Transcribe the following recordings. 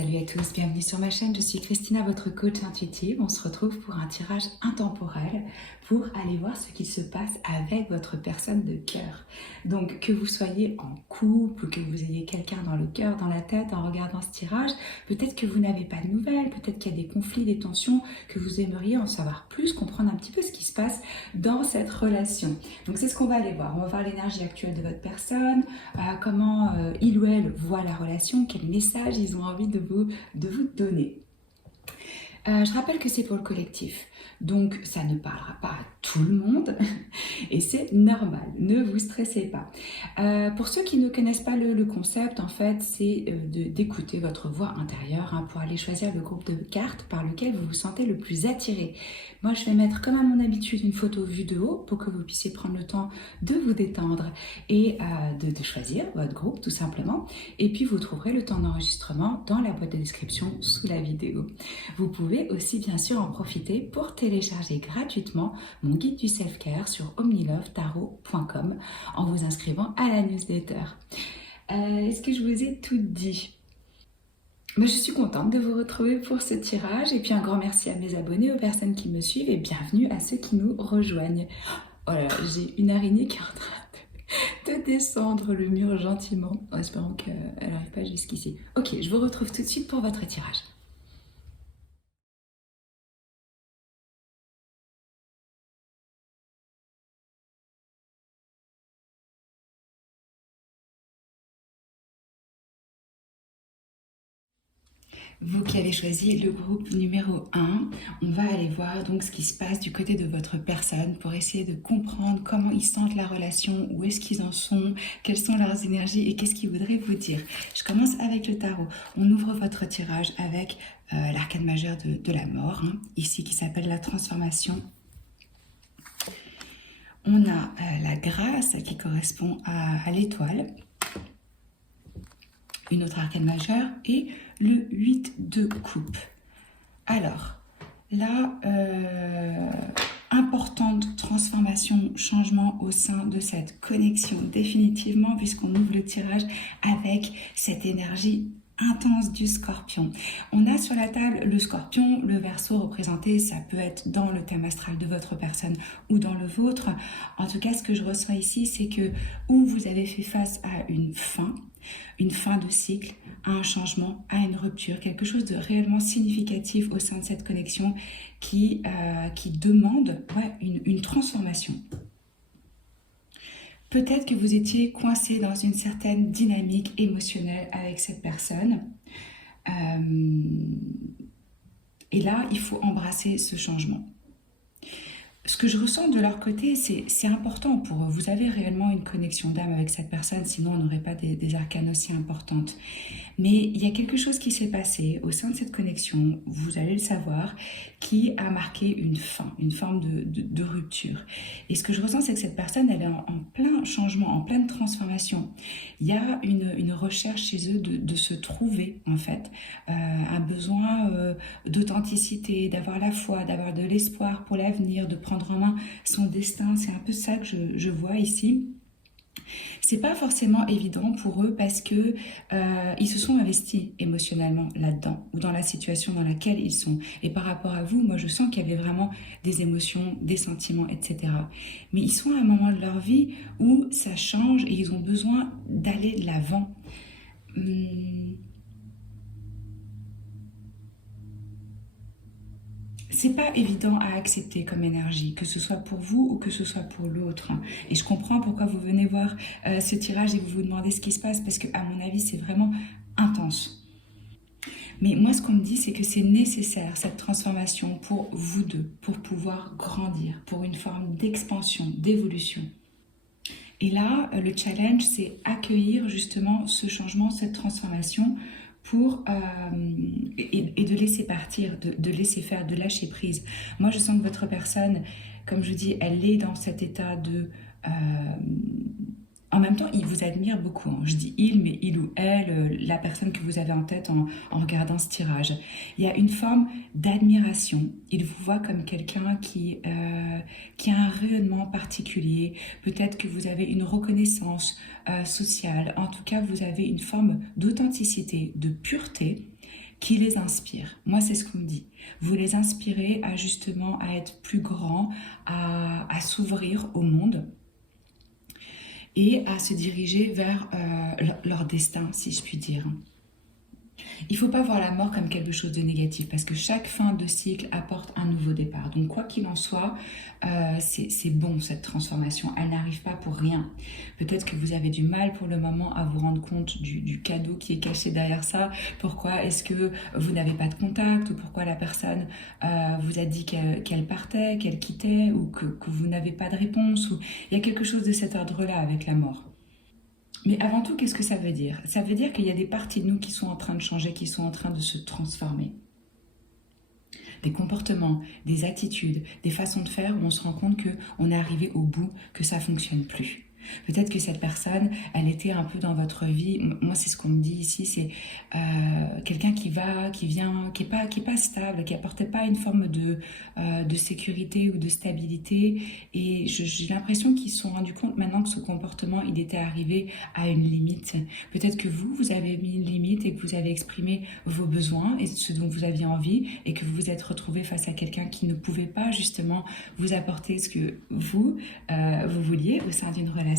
Salut à tous, bienvenue sur ma chaîne, je suis Christina, votre coach intuitive. On se retrouve pour un tirage intemporel pour aller voir ce qu'il se passe avec votre personne de cœur. Donc que vous soyez en couple ou que vous ayez quelqu'un dans le cœur, dans la tête en regardant ce tirage, peut-être que vous n'avez pas de nouvelles, peut-être qu'il y a des conflits, des tensions, que vous aimeriez en savoir plus, comprendre un petit peu ce qui se passe dans cette relation. Donc c'est ce qu'on va aller voir. On va voir l'énergie actuelle de votre personne, comment il ou elle voit la relation, quel message ils ont envie de vous donner. Je rappelle que c'est pour le collectif, donc ça ne parlera pas à tout le monde et c'est normal, ne vous stressez pas. Pour ceux qui ne connaissent pas le concept, en fait, c'est d'écouter votre voix intérieure pour aller choisir le groupe de cartes par lequel vous vous sentez le plus attiré. Moi, je vais mettre comme à mon habitude une photo vue de haut pour que vous puissiez prendre le temps de vous détendre et de choisir votre groupe tout simplement. Et puis, vous trouverez le temps d'enregistrement dans la boîte de description sous la vidéo. Vous pouvez aussi bien sûr en profiter pour télécharger gratuitement mon guide du self-care sur omnilovetarot.com en vous inscrivant à la newsletter. Est-ce que je vous ai tout dit ? Je suis contente de vous retrouver pour ce tirage et puis un grand merci à mes abonnés, aux personnes qui me suivent et bienvenue à ceux qui nous rejoignent. Oh là là, j'ai une araignée qui est en train de descendre le mur gentiment en espérant qu'elle n'arrive pas jusqu'ici. Ok, je vous retrouve tout de suite pour votre tirage. Vous qui avez choisi le groupe numéro 1, on va aller voir donc ce qui se passe du côté de votre personne pour essayer de comprendre comment ils sentent la relation, où est-ce qu'ils en sont, quelles sont leurs énergies et qu'est-ce qu'ils voudraient vous dire. Je commence avec le tarot. On ouvre votre tirage avec l'arcane majeur de la mort, ici qui s'appelle la transformation. On a la grâce qui correspond à l'étoile. Une autre arcane majeure et le 8 de coupe. Alors, là, importante transformation, changement au sein de cette connexion, définitivement, puisqu'on ouvre le tirage avec cette énergie intense du scorpion. On a sur la table le scorpion, le verseau représenté, ça peut être dans le thème astral de votre personne ou dans le vôtre. En tout cas, ce que je reçois ici, c'est que où vous avez fait face à une fin de cycle, à un changement, à une rupture, quelque chose de réellement significatif au sein de cette connexion qui demande une transformation. Peut-être que vous étiez coincé dans une certaine dynamique émotionnelle avec cette personne. Et là, il faut embrasser ce changement. Ce que je ressens de leur côté, c'est important pour eux. Vous avez réellement une connexion d'âme avec cette personne, sinon on n'aurait pas des arcanes aussi importantes. Mais il y a quelque chose qui s'est passé au sein de cette connexion, vous allez le savoir, qui a marqué une fin, une forme de rupture. Et ce que je ressens, c'est que cette personne, elle est en plein changement, en pleine transformation. Il y a une recherche chez eux de se trouver, en fait, un besoin d'authenticité, d'avoir la foi, d'avoir de l'espoir pour l'avenir, de prendre en main son destin. C'est un peu ça que je vois ici. C'est pas forcément évident pour eux parce que ils se sont investis émotionnellement là-dedans ou dans la situation dans laquelle ils sont. Et par rapport à vous, moi je sens qu'il y avait vraiment des émotions, des sentiments, etc. Mais ils sont à un moment de leur vie où ça change et ils ont besoin d'aller de l'avant. C'est pas évident à accepter comme énergie, que ce soit pour vous ou que ce soit pour l'autre. Et je comprends pourquoi vous venez voir ce tirage et vous vous demandez ce qui se passe, parce que à mon avis, c'est vraiment intense. Mais moi, ce qu'on me dit, c'est que c'est nécessaire, cette transformation, pour vous deux, pour pouvoir grandir, pour une forme d'expansion, d'évolution. Et là, le challenge, c'est accueillir justement ce changement, cette transformation, et de laisser partir, de laisser faire, de lâcher prise. Moi, je sens que votre personne, comme je dis, elle est dans cet état de... en même temps, il vous admire beaucoup. Je dis il, mais il ou elle, la personne que vous avez en tête en regardant ce tirage. Il y a une forme d'admiration. Il vous voit comme quelqu'un qui a un rayonnement particulier. Peut-être que vous avez une reconnaissance sociale. En tout cas, vous avez une forme d'authenticité, de pureté qui les inspire. Moi, c'est ce qu'on me dit. Vous les inspirez à justement à être plus grands, à s'ouvrir au monde et à se diriger vers leur destin, si je puis dire. Il ne faut pas voir la mort comme quelque chose de négatif parce que chaque fin de cycle apporte un nouveau départ. Donc quoi qu'il en soit, c'est bon cette transformation. Elle n'arrive pas pour rien. Peut-être que vous avez du mal pour le moment à vous rendre compte du cadeau qui est caché derrière ça. Pourquoi est-ce que vous n'avez pas de contact ou pourquoi la personne vous a dit qu'elle partait, qu'elle quittait ou que vous n'avez pas de réponse. Il y a quelque chose de cet ordre-là avec la mort. Mais avant tout, qu'est-ce que ça veut dire? Ça veut dire qu'il y a des parties de nous qui sont en train de changer, qui sont en train de se transformer. Des comportements, des attitudes, des façons de faire où on se rend compte qu'on est arrivé au bout, que ça ne fonctionne plus. Peut-être que cette personne, elle était un peu dans votre vie. Moi, c'est ce qu'on me dit ici, c'est quelqu'un qui vient, qui est pas stable, qui apportait pas une forme de sécurité ou de stabilité. Et j'ai l'impression qu'ils se sont rendus compte maintenant que ce comportement, il était arrivé à une limite. Peut-être que vous avez mis une limite et que vous avez exprimé vos besoins et ce dont vous aviez envie et que vous vous êtes retrouvé face à quelqu'un qui ne pouvait pas justement vous apporter ce que vous vouliez au sein d'une relation.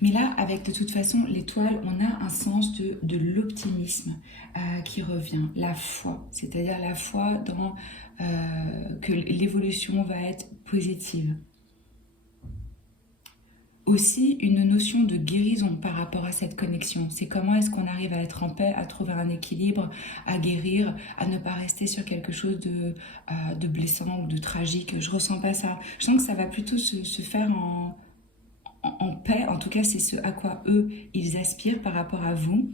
Mais là, avec de toute façon l'étoile, on a un sens de l'optimisme qui revient, la foi, c'est-à-dire la foi dans que l'évolution va être positive. Aussi une notion de guérison par rapport à cette connexion. C'est comment est-ce qu'on arrive à être en paix, à trouver un équilibre, à guérir, à ne pas rester sur quelque chose de blessant ou de tragique. Je ressens pas ça. Je sens que ça va plutôt se faire en paix. En tout cas, c'est ce à quoi eux, ils aspirent par rapport à vous.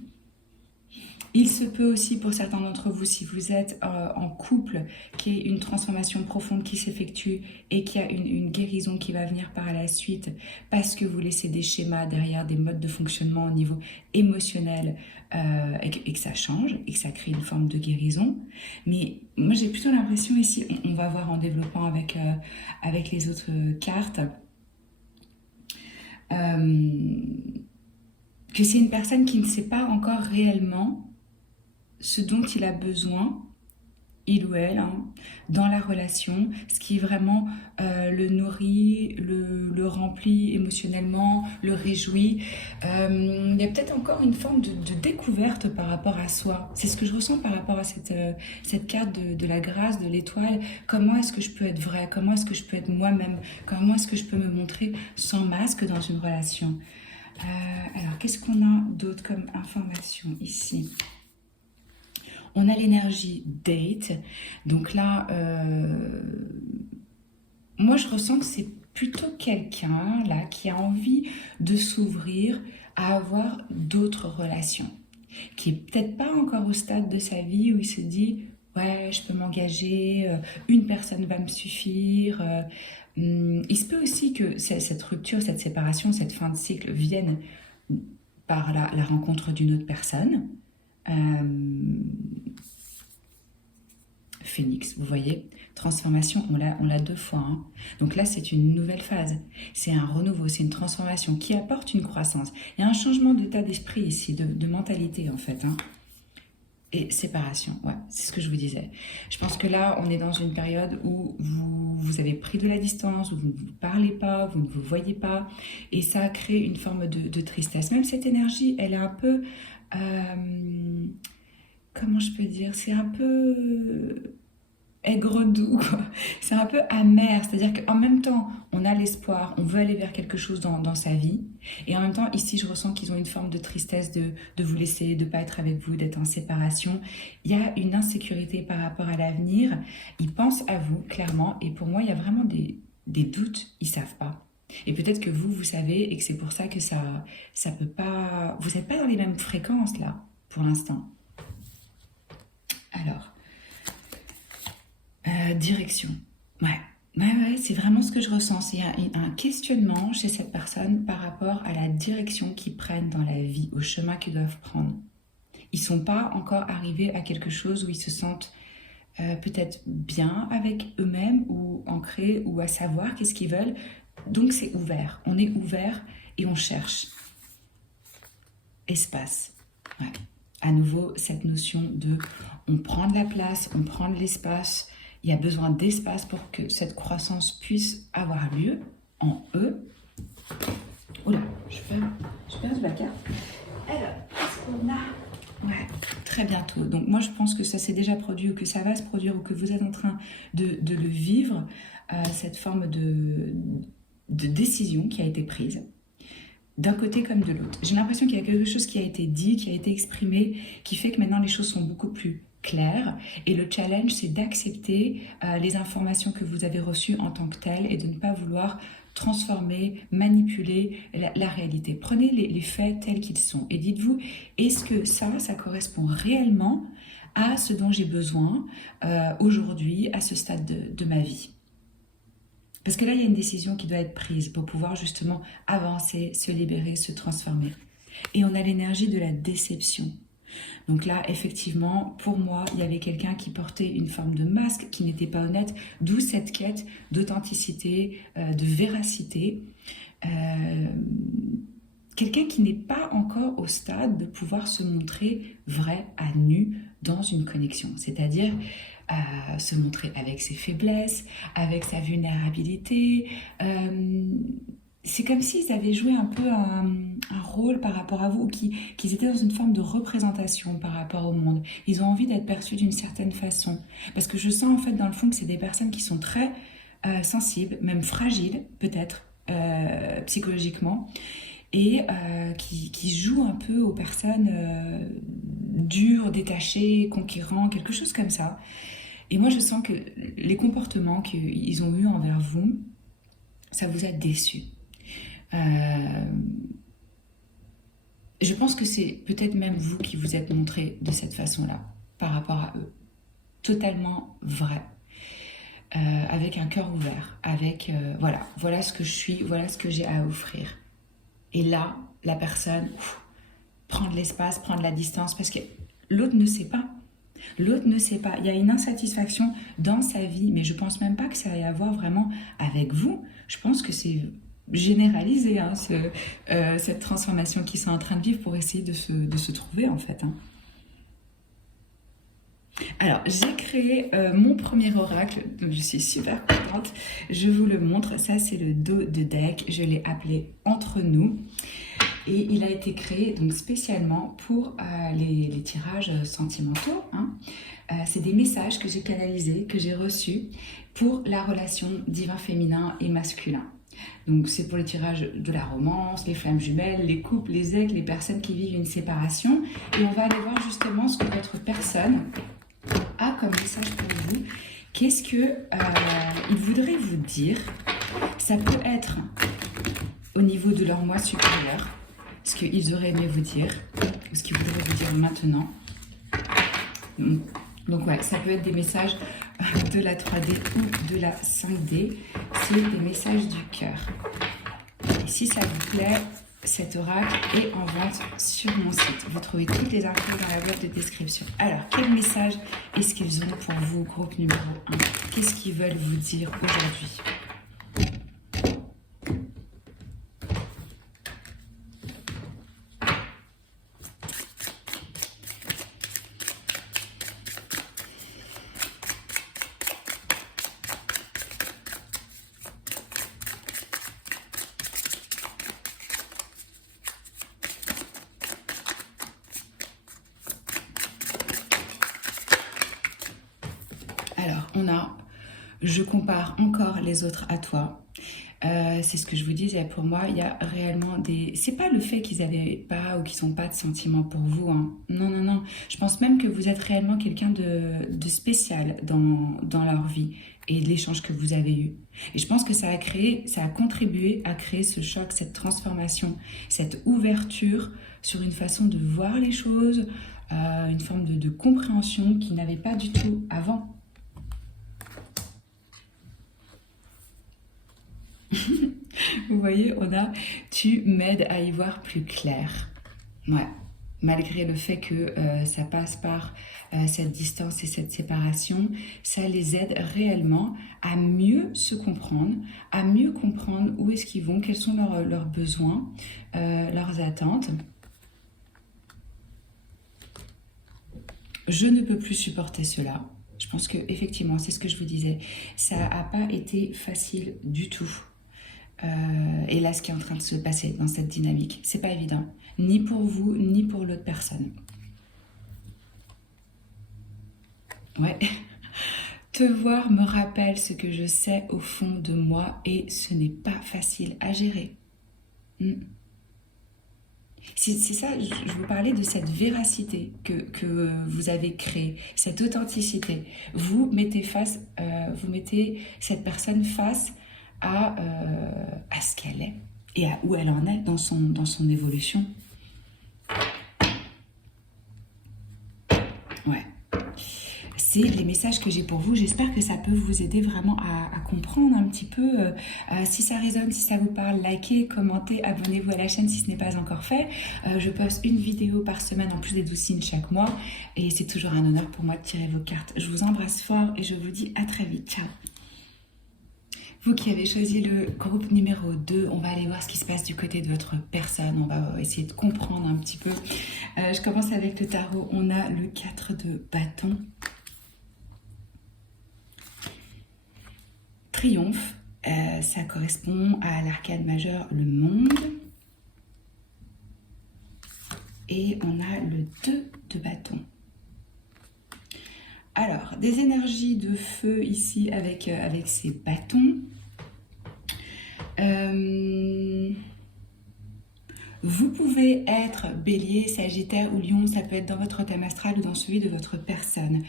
Il se peut aussi pour certains d'entre vous, si vous êtes en couple, qu'il y ait une transformation profonde qui s'effectue et qu'il y a une guérison qui va venir par la suite parce que vous laissez des schémas derrière, des modes de fonctionnement au niveau émotionnel et que ça change et que ça crée une forme de guérison. Mais moi, j'ai plutôt l'impression ici, on va voir en développant avec les autres cartes, que c'est une personne qui ne sait pas encore réellement ce dont il a besoin, il ou elle, hein, dans la relation, ce qui vraiment le nourrit, le remplit émotionnellement, le réjouit. Il y a peut-être encore une forme de découverte par rapport à soi. C'est ce que je ressens par rapport à cette carte de la grâce, de l'étoile. Comment est-ce que je peux être vraie? Comment est-ce que je peux être moi-même? Comment est-ce que je peux me montrer sans masque dans une relation? Alors, qu'est-ce qu'on a d'autre comme information ici? On a l'énergie date. Donc là, moi je ressens que c'est plutôt quelqu'un là qui a envie de s'ouvrir à avoir d'autres relations. Qui est peut-être pas encore au stade de sa vie où il se dit ouais, je peux m'engager, une personne va me suffire. Il se peut aussi que cette rupture, cette séparation, cette fin de cycle vienne par la rencontre d'une autre personne. Phénix, vous voyez, transformation, on l'a deux fois. Hein. Donc là, c'est une nouvelle phase, c'est un renouveau, c'est une transformation qui apporte une croissance. Il y a un changement d'état d'esprit ici, de mentalité en fait. Hein. Et séparation, ouais, c'est ce que je vous disais. Je pense que là, on est dans une période où vous avez pris de la distance, où vous ne vous parlez pas, vous ne vous voyez pas, et ça crée une forme de tristesse. Même cette énergie, elle est un peu... comment je peux dire? C'est un peu aigre-doux, quoi. C'est un peu amer, c'est-à-dire qu'en même temps, on a l'espoir, on veut aller vers quelque chose dans sa vie, et en même temps, ici, je ressens qu'ils ont une forme de tristesse de vous laisser, de ne pas être avec vous, d'être en séparation. Il y a une insécurité par rapport à l'avenir, ils pensent à vous, clairement, et pour moi, il y a vraiment des doutes, ils ne savent pas. Et peut-être que vous savez, et que c'est pour ça que ça peut pas... Vous n'êtes pas dans les mêmes fréquences, là, pour l'instant. Alors, direction. Ouais, c'est vraiment ce que je ressens. Il y a un questionnement chez cette personne par rapport à la direction qu'ils prennent dans la vie, au chemin qu'ils doivent prendre. Ils ne sont pas encore arrivés à quelque chose où ils se sentent peut-être bien avec eux-mêmes ou ancrés ou à savoir qu'est-ce qu'ils veulent. Donc c'est ouvert. On est ouvert et on cherche. Espace. Ouais. à nouveau cette notion de on prend de la place, on prend de l'espace. Il y a besoin d'espace pour que cette croissance puisse avoir lieu en eux. Oula, je perds de la carte. Alors, qu'est-ce qu'on a? Ouais, très bientôt. Donc moi, je pense que ça s'est déjà produit ou que ça va se produire ou que vous êtes en train de le vivre, cette forme de décision qui a été prise, d'un côté comme de l'autre. J'ai l'impression qu'il y a quelque chose qui a été dit, qui a été exprimé, qui fait que maintenant les choses sont beaucoup plus claires. Et le challenge, c'est d'accepter les informations que vous avez reçues en tant que telles et de ne pas vouloir transformer, manipuler la réalité. Prenez les faits tels qu'ils sont et dites-vous, est-ce que ça correspond réellement à ce dont j'ai besoin aujourd'hui, à ce stade de ma vie? Parce que là, il y a une décision qui doit être prise pour pouvoir justement avancer, se libérer, se transformer. Et on a l'énergie de la déception. Donc là, effectivement, pour moi, il y avait quelqu'un qui portait une forme de masque, qui n'était pas honnête, d'où cette quête d'authenticité, de véracité. Quelqu'un qui n'est pas encore au stade de pouvoir se montrer vrai à nu dans une connexion. C'est-à-dire se montrer avec ses faiblesses, avec sa vulnérabilité. C'est comme s'ils avaient joué un peu un rôle par rapport à vous, qu'ils étaient dans une forme de représentation par rapport au monde. Ils ont envie d'être perçus d'une certaine façon. Parce que je sens en fait dans le fond que c'est des personnes qui sont très sensibles, même fragiles peut-être, psychologiquement, et qui jouent un peu aux personnes dures, détachées, conquérants, quelque chose comme ça. Et moi, je sens que les comportements qu'ils ont eus envers vous, ça vous a déçu. Je pense que c'est peut-être même vous qui vous êtes montré de cette façon-là, par rapport à eux. Totalement vrai. Avec un cœur ouvert, avec voilà ce que je suis, voilà ce que j'ai à offrir. Et là, la personne prend de l'espace, prend de la distance, parce que l'autre ne sait pas. L'autre ne sait pas. Il y a une insatisfaction dans sa vie, mais je pense même pas que ça ait à voir vraiment avec vous. Je pense que c'est généralisé, hein, cette transformation qu'ils sont en train de vivre pour essayer de se trouver, en fait. Hein. Alors, j'ai créé mon premier oracle, donc je suis super contente. Je vous le montre. Ça, c'est le dos de deck. Je l'ai appelé Entre nous. Et il a été créé donc spécialement pour les tirages sentimentaux. Hein. C'est des messages que j'ai canalisés, que j'ai reçus pour la relation divin féminin et masculin. Donc c'est pour les tirages de la romance, les flammes jumelles, les couples, les aigles, les personnes qui vivent une séparation. Et on va aller voir justement ce que votre personne a comme message pour vous. Qu'est-ce qu'il voudrait vous dire? Ça peut être au niveau de leur moi supérieur, ce qu'ils auraient aimé vous dire, ou ce qu'ils voudraient vous dire maintenant. Donc ouais, ça peut être des messages de la 3D ou de la 5D. C'est des messages du cœur. Et si ça vous plaît, cet oracle est en vente sur mon site. Vous trouvez toutes les infos dans la boîte de description. Alors, quel message est-ce qu'ils ont pour vous, groupe numéro 1? Qu'est-ce qu'ils veulent vous dire aujourd'hui? Alors, on a « Je compare encore les autres à toi ». C'est ce que je vous disais, pour moi, il y a réellement des... C'est pas le fait qu'ils n'avaient pas ou qu'ils n'ont pas de sentiments pour vous. Hein. Non, non, non. Je pense même que vous êtes réellement quelqu'un de spécial dans leur vie et de l'échange que vous avez eu. Et je pense que ça a contribué à créer ce choc, cette transformation, cette ouverture sur une façon de voir les choses, une forme de compréhension qu'ils n'avaient pas du tout avant. Vous voyez, on a « Tu m'aides à y voir plus clair ». Ouais, malgré le fait que ça passe par cette distance et cette séparation, ça les aide réellement à mieux se comprendre, à mieux comprendre où est-ce qu'ils vont, quels sont leurs besoins, leurs attentes. Je ne peux plus supporter cela. Je pense que effectivement, c'est ce que je vous disais. Ça n'a pas été facile du tout. Et là, ce qui est en train de se passer dans cette dynamique, c'est pas évident, ni pour vous, ni pour l'autre personne. Ouais. Te voir me rappelle ce que je sais au fond de moi et ce n'est pas facile à gérer. C'est ça, je vous parlais de cette véracité que vous avez créée, cette authenticité. Vous mettez cette personne face à ce qu'elle est et à où elle en est dans son évolution. Ouais. C'est les messages que j'ai pour vous. J'espère que ça peut vous aider vraiment à comprendre un petit peu. Si ça résonne, si ça vous parle, likez, commentez, abonnez-vous à la chaîne si ce n'est pas encore fait. Je poste une vidéo par semaine en plus des 12 signes chaque mois. Et c'est toujours un honneur pour moi de tirer vos cartes. Je vous embrasse fort et je vous dis à très vite. Ciao. Vous qui avez choisi le groupe numéro 2, on va aller voir ce qui se passe du côté de votre personne. On va essayer de comprendre un petit peu. Je commence avec le tarot. On a le 4 de bâton. Triomphe, ça correspond à l'arcane majeur, le monde. Et on a le 2 de bâton. Alors, des énergies de feu ici avec ces bâtons. Vous pouvez être bélier, sagittaire ou lion, ça peut être dans votre thème astral ou dans celui de votre personne.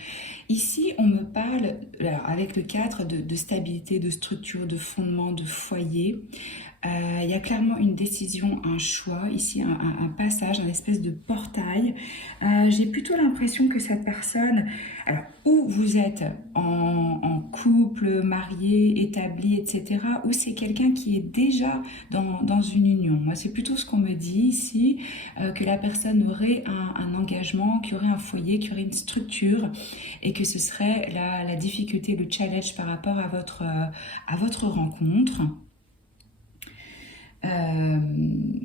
Ici, on me parle, alors, avec le 4, de stabilité, de structure, de fondement, de foyer. Il y a clairement une décision, un choix, ici un passage, un espèce de portail. J'ai plutôt l'impression que cette personne, alors où vous êtes en couple, marié, établi, etc., ou c'est quelqu'un qui est déjà dans une union. Moi, c'est plutôt ce qu'on me dit ici, que la personne aurait un engagement, qu'il y aurait un foyer, qu'il y aurait une structure, et que ce serait la difficulté, le challenge par rapport à votre rencontre.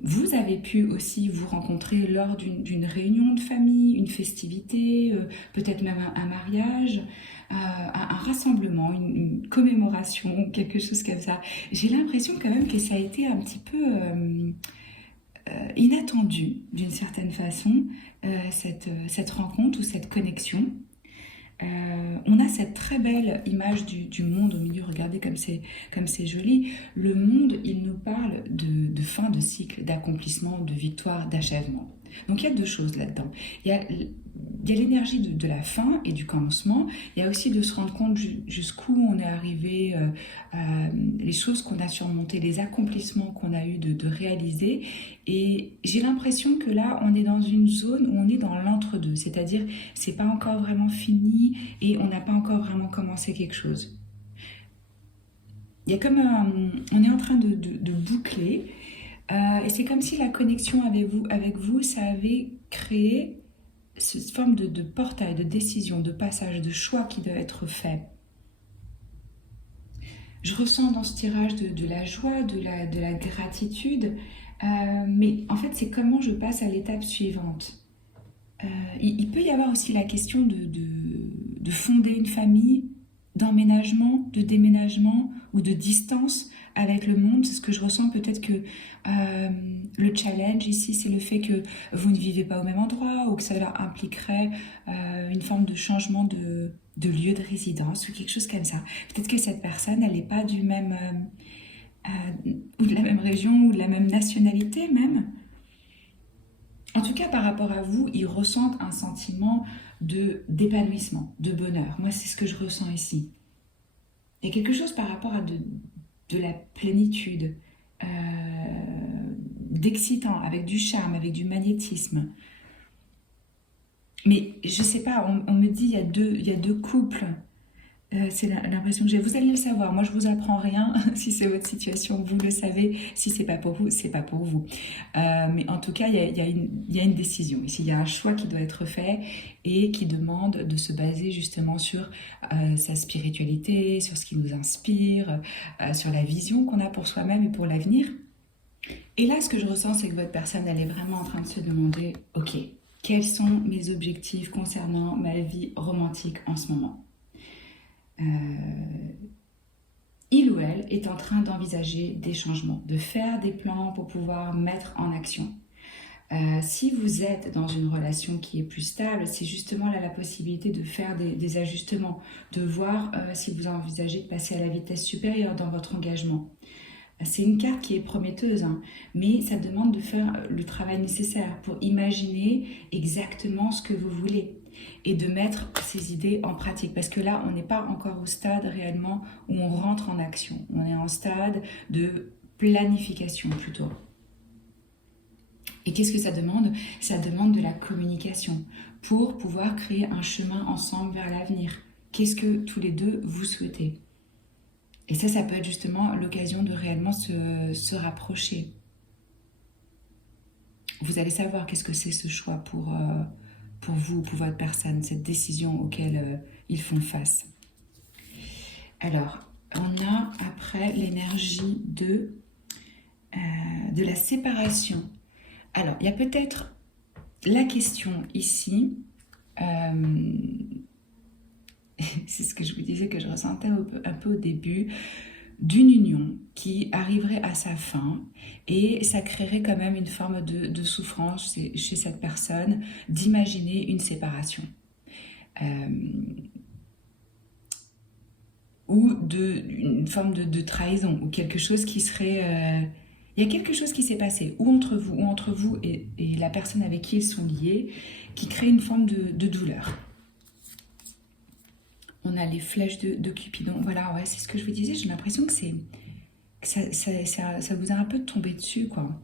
Vous avez pu aussi vous rencontrer lors d'une réunion de famille, une festivité, peut-être même un mariage, un rassemblement, une commémoration, quelque chose comme ça. J'ai l'impression quand même que ça a été un petit peu inattendu d'une certaine façon, cette rencontre ou cette connexion. On a cette très belle image du monde au milieu, regardez comme c'est joli. Le monde, il nous parle de fin de cycle, d'accomplissement, de victoire, d'achèvement. Donc il y a deux choses là-dedans. Il y a l'énergie de la fin et du commencement. Il y a aussi de se rendre compte jusqu'où on est arrivé, les choses qu'on a surmontées, les accomplissements qu'on a eu de réaliser. Et j'ai l'impression que là, on est dans une zone où on est dans l'entre-deux. C'est-à-dire, c'est pas encore vraiment fini et on n'a pas encore vraiment commencé quelque chose. Il y a comme on est en train de boucler. Et c'est comme si la connexion avec vous, ça avait créé cette forme de portail, de décision, de passage, de choix qui doit être fait. Je ressens dans ce tirage de la joie, de la gratitude, mais en fait c'est comment je passe à l'étape suivante. Il peut y avoir aussi la question de fonder une famille, d'emménagement, de déménagement ou de distance avec le monde. C'est ce que je ressens. Peut-être que le challenge ici, c'est le fait que vous ne vivez pas au même endroit ou que cela impliquerait une forme de changement de lieu de résidence ou quelque chose comme ça. Peut-être que cette personne, elle n'est pas du même ou de la même région ou de la même nationalité même. En tout cas, par rapport à vous, ils ressentent un sentiment d'épanouissement, de bonheur. Moi, c'est ce que je ressens ici. Il y a quelque chose par rapport à de la plénitude, d'excitant, avec du charme, avec du magnétisme. Mais je sais pas, on me dit il y a deux couples. C'est l'impression que j'ai. Vous allez le savoir. Moi, je vous apprends rien. Si c'est votre situation, vous le savez. Si c'est pas pour vous, c'est pas pour vous. Mais en tout cas, il y a une décision. Ici, il y a un choix qui doit être fait et qui demande de se baser justement sur sa spiritualité, sur ce qui nous inspire, sur la vision qu'on a pour soi-même et pour l'avenir. Et là, ce que je ressens, c'est que votre personne, elle est vraiment en train de se demander, ok, quels sont mes objectifs concernant ma vie romantique en ce moment. Il ou elle est en train d'envisager des changements, de faire des plans pour pouvoir mettre en action. Si vous êtes dans une relation qui est plus stable, c'est justement là la possibilité de faire des ajustements, de voir si vous envisagez de passer à la vitesse supérieure dans votre engagement. C'est une carte qui est prometteuse, hein, mais ça demande de faire le travail nécessaire pour imaginer exactement ce que vous voulez et de mettre ces idées en pratique. Parce que là, on n'est pas encore au stade réellement où on rentre en action. On est en stade de planification plutôt. Et qu'est-ce que ça demande? Ça demande de la communication pour pouvoir créer un chemin ensemble vers l'avenir. Qu'est-ce que tous les deux vous souhaitez? Et ça peut être justement l'occasion de réellement se rapprocher. Vous allez savoir qu'est-ce que c'est ce choix pour vous, pour votre personne, cette décision auquel ils font face. Alors, on a après l'énergie de la séparation. Alors, il y a peut-être la question ici, c'est ce que je vous disais que je ressentais un peu au début, d'une union qui arriverait à sa fin et ça créerait quand même une forme de souffrance chez cette personne d'imaginer une séparation. Ou une forme de trahison, ou quelque chose qui serait... il y a quelque chose qui s'est passé, ou entre vous et la personne avec qui ils sont liés, qui crée une forme de douleur. On a les flèches de Cupidon. Voilà, ouais, c'est ce que je vous disais. J'ai l'impression que ça vous a un peu tombé dessus, quoi.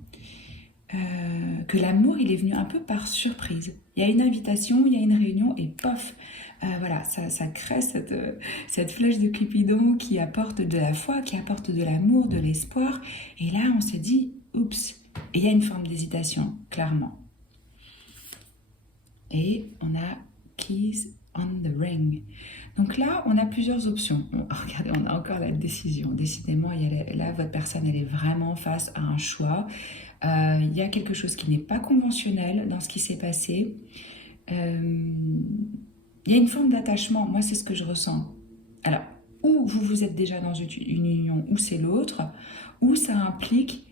Que l'amour, il est venu un peu par surprise. Il y a une invitation, il y a une réunion, et pof, voilà, ça crée cette flèche de Cupidon qui apporte de la foi, qui apporte de l'amour, de l'espoir. Et là, on s'est dit, oups. Et il y a une forme d'hésitation, clairement. Et on a Keys on the Ring. Donc là, on a plusieurs options. Regardez, on a encore la décision. Décidément, là, votre personne, elle est vraiment face à un choix. Il y a quelque chose qui n'est pas conventionnel dans ce qui s'est passé. Il y a une forme d'attachement. Moi, c'est ce que je ressens. Alors, ou vous êtes déjà dans une union, ou c'est l'autre, ou ça implique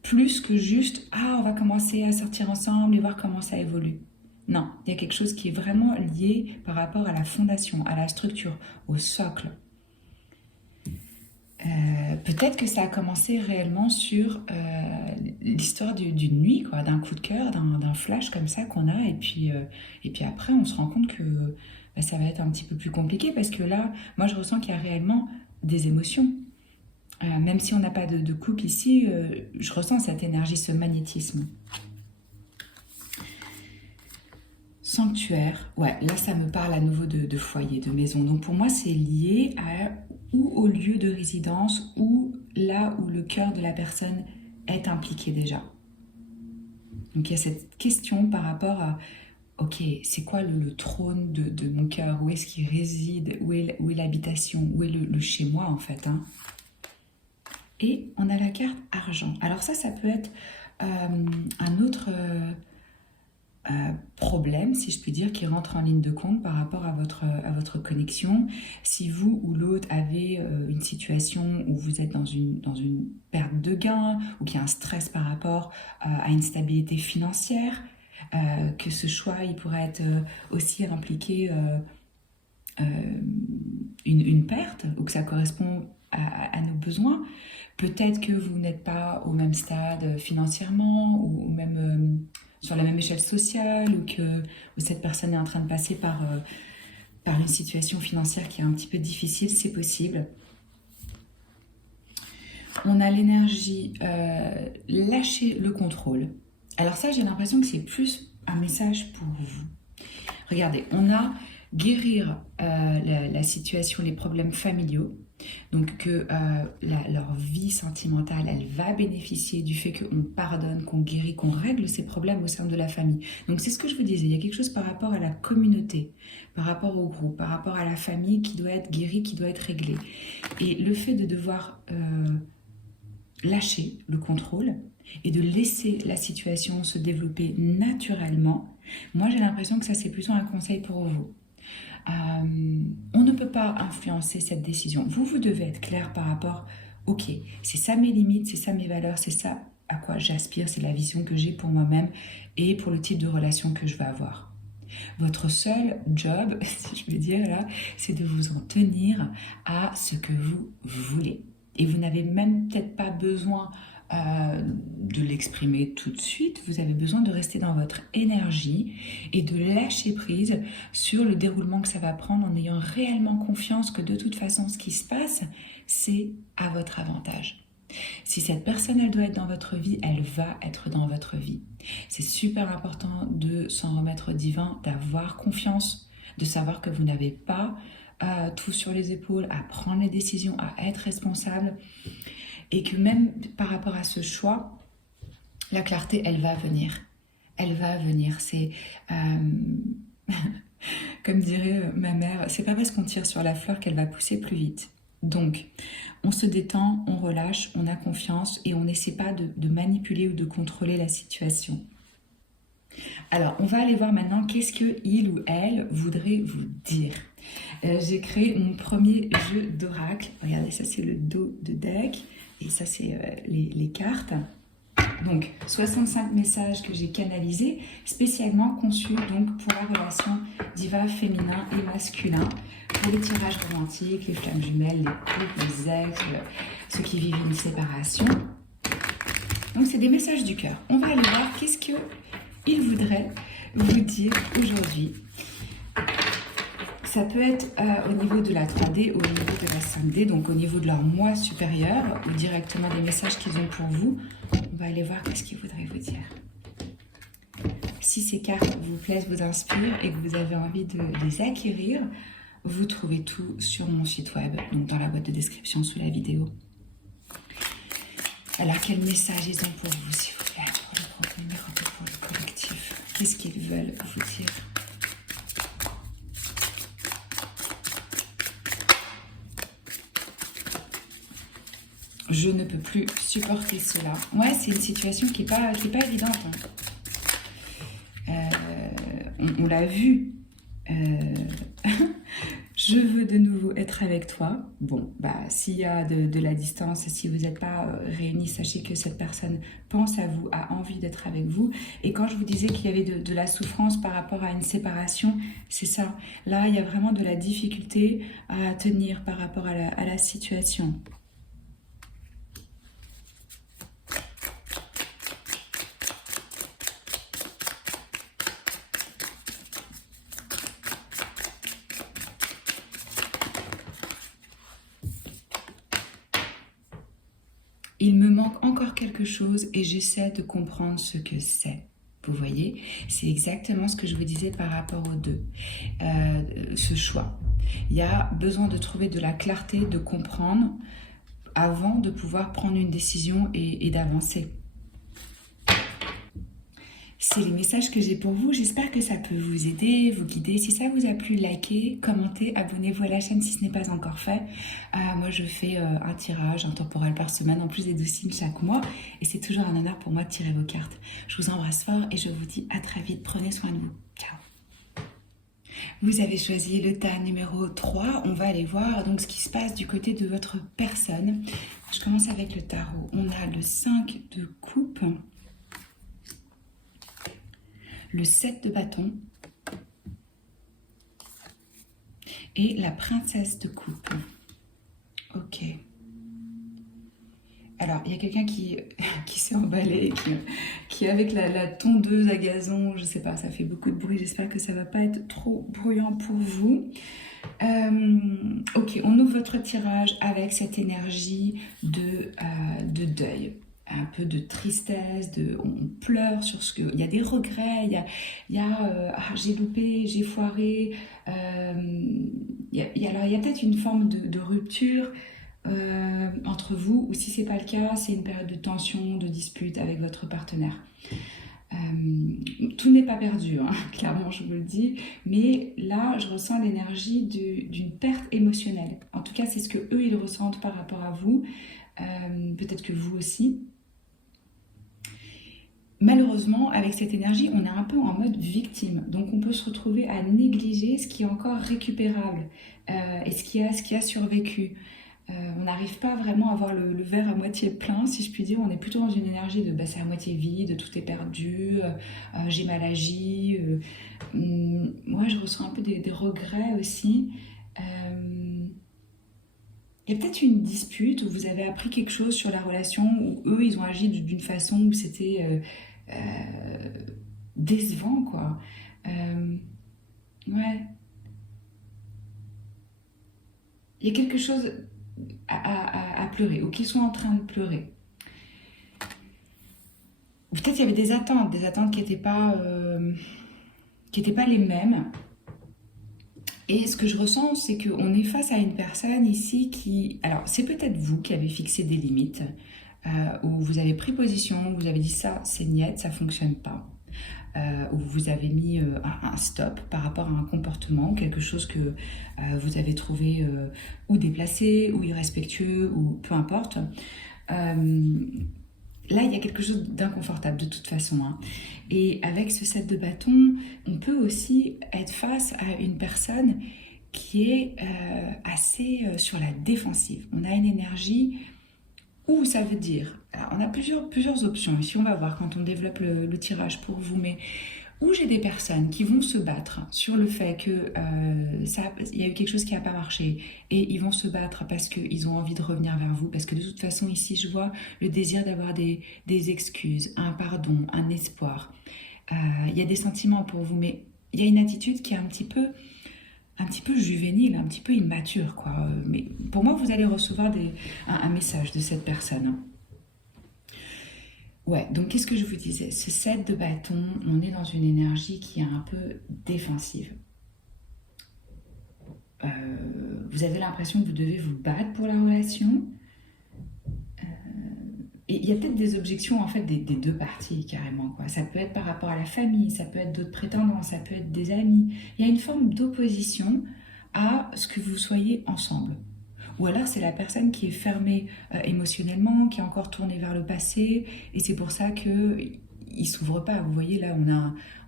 plus que juste « Ah, on va commencer à sortir ensemble et voir comment ça évolue ». Non, il y a quelque chose qui est vraiment lié par rapport à la fondation, à la structure, au socle. Peut-être que ça a commencé réellement sur l'histoire d'une nuit, quoi, d'un coup de cœur, d'un flash comme ça qu'on a, et puis après on se rend compte que ça va être un petit peu plus compliqué, parce que là, moi je ressens qu'il y a réellement des émotions. Même si on n'a pas de couple ici, je ressens cette énergie, ce magnétisme. Sanctuaire, ouais, là ça me parle à nouveau de foyer, de maison. Donc pour moi c'est lié ou au lieu de résidence ou là où le cœur de la personne est impliqué déjà. Donc il y a cette question par rapport à, ok, c'est quoi le trône de mon cœur? Où est-ce qu'il réside? Où est l'habitation? Où est le chez moi en fait, hein? Et on a la carte argent. Alors ça peut être un autre... problème, si je puis dire, qui rentre en ligne de compte par rapport à votre connexion. Si vous ou l'autre avez une situation où vous êtes dans une perte de gain ou qu'il y a un stress par rapport à une stabilité financière, que ce choix il pourrait être aussi impliquer une perte ou que ça correspond à nos besoins. Peut-être que vous n'êtes pas au même stade financièrement ou même... sur la même échelle sociale ou que cette personne est en train de passer par une situation financière qui est un petit peu difficile, c'est possible. On a l'énergie lâcher le contrôle. Alors ça, j'ai l'impression que c'est plus un message pour vous. Regardez, on a guérir la situation, les problèmes familiaux. Donc que leur vie sentimentale, elle va bénéficier du fait qu'on pardonne, qu'on guérit, qu'on règle ces problèmes au sein de la famille. Donc c'est ce que je vous disais, il y a quelque chose par rapport à la communauté, par rapport au groupe, par rapport à la famille qui doit être guérie, qui doit être réglée. Et le fait de devoir lâcher le contrôle et de laisser la situation se développer naturellement. Moi, j'ai l'impression que ça, c'est plutôt un conseil pour vous. On ne peut pas influencer cette décision. Vous devez être clair par rapport, ok, c'est ça mes limites, c'est ça mes valeurs, c'est ça à quoi j'aspire, c'est la vision que j'ai pour moi-même et pour le type de relation que je veux avoir. Votre seul job, si je veux dire là, c'est de vous en tenir à ce que vous voulez. Et vous n'avez même peut-être pas besoin de l'exprimer tout de suite, vous avez besoin de rester dans votre énergie et de lâcher prise sur le déroulement que ça va prendre en ayant réellement confiance que de toute façon ce qui se passe, c'est à votre avantage. Si cette personne, elle doit être dans votre vie, elle va être dans votre vie. C'est super important de s'en remettre au divin, d'avoir confiance, de savoir que vous n'avez pas tout sur les épaules, à prendre les décisions, à être responsable. Et que même par rapport à ce choix, la clarté, elle va venir. Elle va venir. C'est, comme dirait ma mère, c'est pas parce qu'on tire sur la fleur qu'elle va pousser plus vite. Donc, on se détend, on relâche, on a confiance et on n'essaie pas de manipuler ou de contrôler la situation. Alors, on va aller voir maintenant qu'est-ce que il ou elle voudrait vous dire. J'ai créé mon premier jeu d'oracle. Regardez, ça c'est le dos de deck et ça c'est les cartes. Donc, 65 messages que j'ai canalisés, spécialement conçus donc pour la relation diva féminin et masculin, pour les tirages romantiques, les flammes jumelles, les couples, les ex, ceux qui vivent une séparation. Donc, c'est des messages du cœur. On va aller voir qu'est-ce qu'il voudrait vous dire aujourd'hui. Ça peut être au niveau de la 3D, au niveau de la 5D, donc au niveau de leur moi supérieur, ou directement des messages qu'ils ont pour vous. On va aller voir qu'est-ce qu'ils voudraient vous dire. Si ces cartes vous plaisent, vous inspirent et que vous avez envie de les acquérir, vous trouvez tout sur mon site web, donc dans la boîte de description sous la vidéo. Alors, quel message ils ont pour vous, s'il vous plaît, pour le groupe numéro 2, pour le collectif? Qu'est-ce qu'ils veulent vous dire? Je ne peux plus supporter cela. Ouais, c'est une situation qui n'est pas évidente. On l'a vu. Je veux de nouveau être avec toi. Bon, s'il y a de la distance, si vous n'êtes pas réunis, sachez que cette personne pense à vous, a envie d'être avec vous. Et quand je vous disais qu'il y avait de la souffrance par rapport à une séparation, c'est ça. Là, il y a vraiment de la difficulté à tenir par rapport à la situation. Il me manque encore quelque chose et j'essaie de comprendre ce que c'est. Vous voyez, c'est exactement ce que je vous disais par rapport aux deux. Ce choix. Il y a besoin de trouver de la clarté, de comprendre avant de pouvoir prendre une décision et d'avancer. C'est les messages que j'ai pour vous. J'espère que ça peut vous aider, vous guider. Si ça vous a plu, likez, commentez, abonnez-vous à la chaîne si ce n'est pas encore fait. Moi, je fais un tirage intemporel par semaine, en plus des 2 signes chaque mois. Et c'est toujours un honneur pour moi de tirer vos cartes. Je vous embrasse fort et je vous dis à très vite. Prenez soin de vous. Ciao. Vous avez choisi le tas numéro 3. On va aller voir donc ce qui se passe du côté de votre personne. Je commence avec le tarot. On a le 5 de coupe. Le 7 de bâton et la princesse de coupe. Ok. Alors, il y a quelqu'un qui s'est emballé, qui est avec la tondeuse à gazon, je sais pas, ça fait beaucoup de bruit, j'espère que ça va pas être trop bruyant pour vous. Ok, on ouvre votre tirage avec cette énergie de deuil. Un peu de tristesse, on pleure sur ce que... Il y a des regrets, il y a j'ai loupé, j'ai foiré. Alors, il y a peut-être une forme de rupture entre vous, ou si ce n'est pas le cas, c'est une période de tension, de dispute avec votre partenaire. Tout n'est pas perdu, hein, clairement je vous le dis, mais là je ressens l'énergie d'une perte émotionnelle. En tout cas c'est ce que eux ils ressentent par rapport à vous. peut-être que vous aussi. Malheureusement, avec cette énergie, on est un peu en mode victime. Donc on peut se retrouver à négliger ce qui est encore récupérable et ce qui a survécu. On n'arrive pas vraiment à voir le verre à moitié plein, si je puis dire. On est plutôt dans une énergie de c'est à moitié vide, tout est perdu, j'ai mal agi. Moi, je ressens un peu des regrets aussi. Il y a peut-être une dispute où vous avez appris quelque chose sur la relation, où eux, ils ont agi d'une façon où c'était décevant, quoi. Ouais. Il y a quelque chose à pleurer, ou qui sont en train de pleurer. Ou peut-être il y avait des attentes qui n'étaient pas les mêmes. Et ce que je ressens, c'est qu'on est face à une personne ici qui... Alors, c'est peut-être vous qui avez fixé des limites, où vous avez pris position, où vous avez dit ça, c'est niet, ça ne fonctionne pas. Où vous avez mis un stop par rapport à un comportement, quelque chose que vous avez trouvé ou déplacé, ou irrespectueux, ou peu importe. Là, il y a quelque chose d'inconfortable de toute façon. Hein. Et avec ce 7 de bâton, on peut aussi être face à une personne qui est assez sur la défensive. On a une énergie où ça veut dire... Alors, on a plusieurs options. Ici, on va voir quand on développe le tirage pour vous. Mais où j'ai des personnes qui vont se battre sur le fait que il y a eu quelque chose qui n'a pas marché et ils vont se battre parce qu'ils ont envie de revenir vers vous, parce que de toute façon ici je vois le désir d'avoir des excuses, un pardon, un espoir. Il y a des sentiments pour vous, mais il y a une attitude qui est un petit peu juvénile, un petit peu immature, quoi. Mais pour moi, vous allez recevoir un message de cette personne. Ouais, donc qu'est-ce que je vous disais? Ce 7 de bâton, on est dans une énergie qui est un peu défensive. Vous avez l'impression que vous devez vous battre pour la relation. Et il y a peut-être des objections en fait des deux parties carrément, quoi. Ça peut être par rapport à la famille, ça peut être d'autres prétendants, ça peut être des amis. Il y a une forme d'opposition à ce que vous soyez ensemble. Ou alors c'est la personne qui est fermée émotionnellement, qui est encore tournée vers le passé, et c'est pour ça qu'il ne s'ouvre pas. Vous voyez là,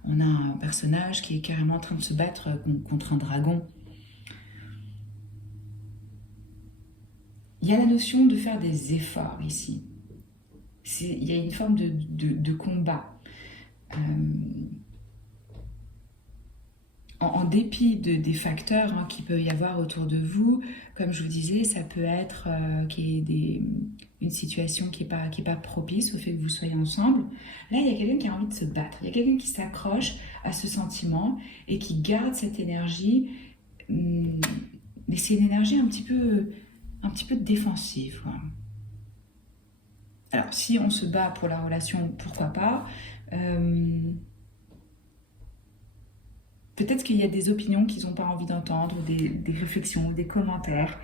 on a un personnage qui est carrément en train de se battre contre un dragon. Il y a la notion de faire des efforts ici. Il y a une forme de combat. En dépit des facteurs hein, qu'il peut y avoir autour de vous, comme je vous disais, ça peut être qu'il y ait une situation qui est pas propice au fait que vous soyez ensemble. Là, il y a quelqu'un qui a envie de se battre. Il y a quelqu'un qui s'accroche à ce sentiment et qui garde cette énergie. Mais c'est une énergie un petit peu défensive, quoi. Alors, si on se bat pour la relation, pourquoi pas. Peut-être qu'il y a des opinions qu'ils n'ont pas envie d'entendre, des réflexions, des commentaires,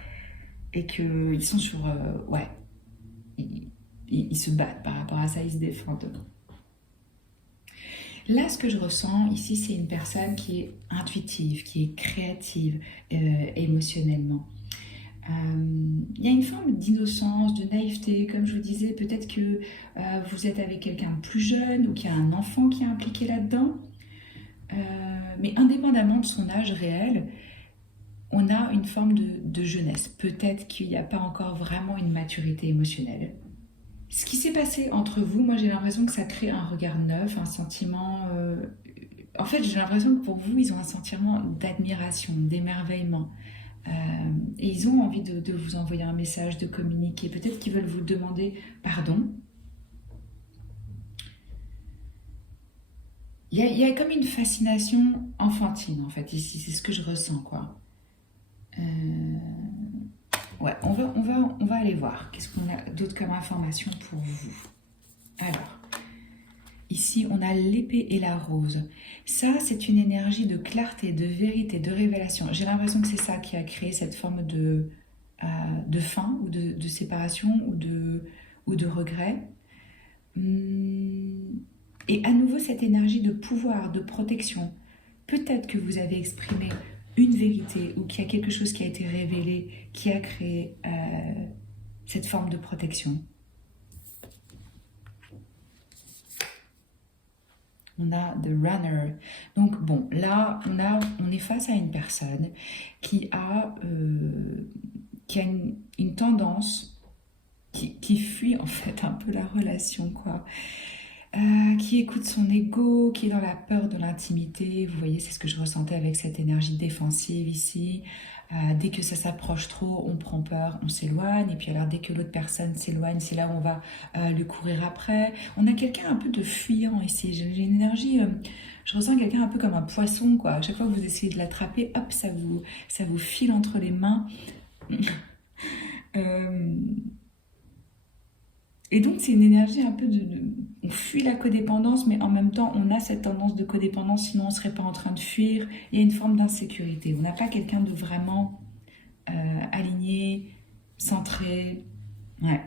et qu'ils sont sur... ouais, ils se battent par rapport à ça, ils se défendent. Là, ce que je ressens ici, c'est une personne qui est intuitive, qui est créative émotionnellement. Il y a une forme d'innocence, de naïveté, comme je vous disais, peut-être que vous êtes avec quelqu'un de plus jeune ou qu'il y a un enfant qui est impliqué là-dedans. Mais indépendamment de son âge réel, on a une forme de jeunesse. Peut-être qu'il n'y a pas encore vraiment une maturité émotionnelle. Ce qui s'est passé entre vous, moi j'ai l'impression que ça crée un regard neuf, un sentiment... En fait, j'ai l'impression que pour vous, ils ont un sentiment d'admiration, d'émerveillement. Et ils ont envie de vous envoyer un message, de communiquer. Peut-être qu'ils veulent vous demander pardon. Il y a comme une fascination enfantine, en fait, ici. C'est ce que je ressens, quoi. Ouais, on va aller voir. Qu'est-ce qu'on a d'autre comme information pour vous? Alors, ici, on a l'épée et la rose. Ça, c'est une énergie de clarté, de vérité, de révélation. J'ai l'impression que c'est ça qui a créé cette forme de fin, ou de séparation, ou de regret. Et à nouveau, cette énergie de pouvoir, de protection. Peut-être que vous avez exprimé une vérité ou qu'il y a quelque chose qui a été révélé, qui a créé cette forme de protection. On a The Runner. Donc bon, là, on est face à une personne qui a une tendance, qui fuit en fait un peu la relation, quoi. Qui écoute son ego, qui est dans la peur de l'intimité. Vous voyez, c'est ce que je ressentais avec cette énergie défensive ici. Dès que ça s'approche trop, on prend peur, on s'éloigne. Et puis alors, dès que l'autre personne s'éloigne, c'est là où on va le courir après. On a quelqu'un un peu de fuyant ici. J'ai une énergie, je ressens quelqu'un un peu comme un poisson, quoi. À chaque fois que vous essayez de l'attraper, hop, ça vous file entre les mains. Euh, Et donc, c'est une énergie un peu on fuit la codépendance, mais en même temps, on a cette tendance de codépendance, sinon on ne serait pas en train de fuir. Il y a une forme d'insécurité. On n'a pas quelqu'un de vraiment aligné, centré. Ouais.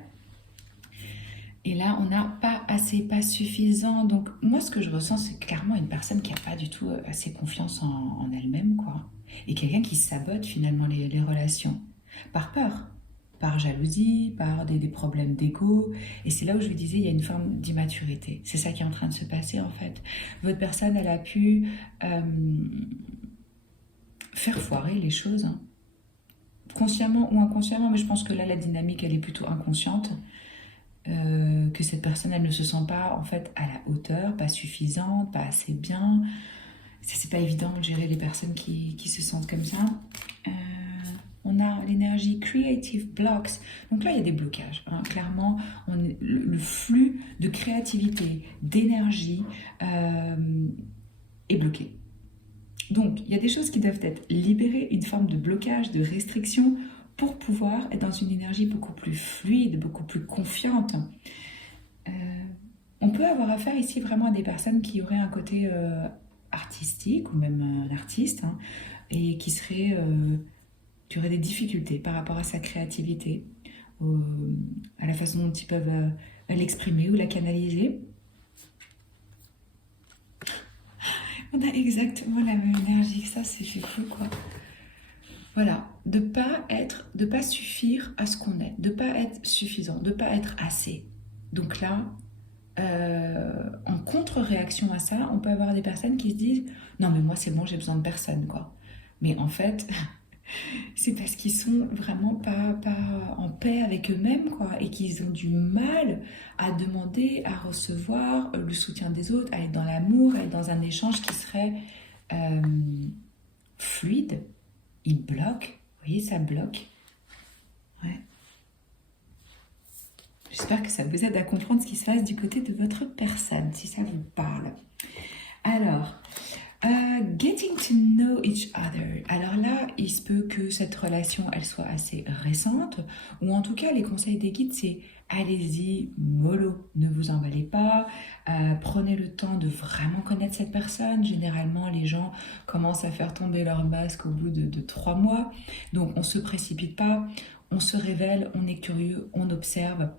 Et là, on n'a pas assez, pas suffisant. Donc, moi, ce que je ressens, c'est clairement une personne qui n'a pas du tout assez confiance en elle-même, quoi. Et quelqu'un qui sabote finalement les relations. Par peur, par jalousie, par des problèmes d'ego. Et c'est là où je vous disais, il y a une forme d'immaturité. C'est ça qui est en train de se passer, en fait. Votre personne, elle a pu faire foirer les choses, hein. Consciemment ou inconsciemment, mais je pense que là, la dynamique, elle est plutôt inconsciente. Que cette personne, elle ne se sent pas en fait à la hauteur, pas suffisante, pas assez bien. Ça, c'est pas évident de gérer les personnes qui se sentent comme ça. On a l'énergie creative blocks. Donc là, il y a des blocages, hein. Clairement, le flux de créativité, d'énergie est bloqué. Donc, il y a des choses qui doivent être libérées, une forme de blocage, de restriction, pour pouvoir être dans une énergie beaucoup plus fluide, beaucoup plus confiante. On peut avoir affaire ici vraiment à des personnes qui auraient un côté artistique, ou même un artiste, hein, et qui auraient des difficultés par rapport à sa créativité, à la façon dont ils peuvent l'exprimer ou la canaliser. On a exactement la même énergie que ça, c'est fou, quoi. Voilà, de pas suffire à ce qu'on est, de pas être suffisant, de pas être assez. Donc là, en contre-réaction à ça, on peut avoir des personnes qui se disent non mais moi c'est bon, j'ai besoin de personne, quoi. Mais en fait, c'est parce qu'ils sont vraiment pas en paix avec eux-mêmes, quoi, et qu'ils ont du mal à demander, à recevoir le soutien des autres, à être dans l'amour, à être dans un échange qui serait fluide. Il bloque, vous voyez, ça bloque. Ouais. J'espère que ça vous aide à comprendre ce qui se passe du côté de votre personne, si ça vous parle. Alors, getting to know each other. Alors là, il se peut que cette relation, elle soit assez récente, ou en tout cas, les conseils des guides, c'est allez-y, mollo, ne vous emballez pas, prenez le temps de vraiment connaître cette personne. Généralement, les gens commencent à faire tomber leur masque au bout de 3 mois, donc on ne se précipite pas, on se révèle, on est curieux, on observe,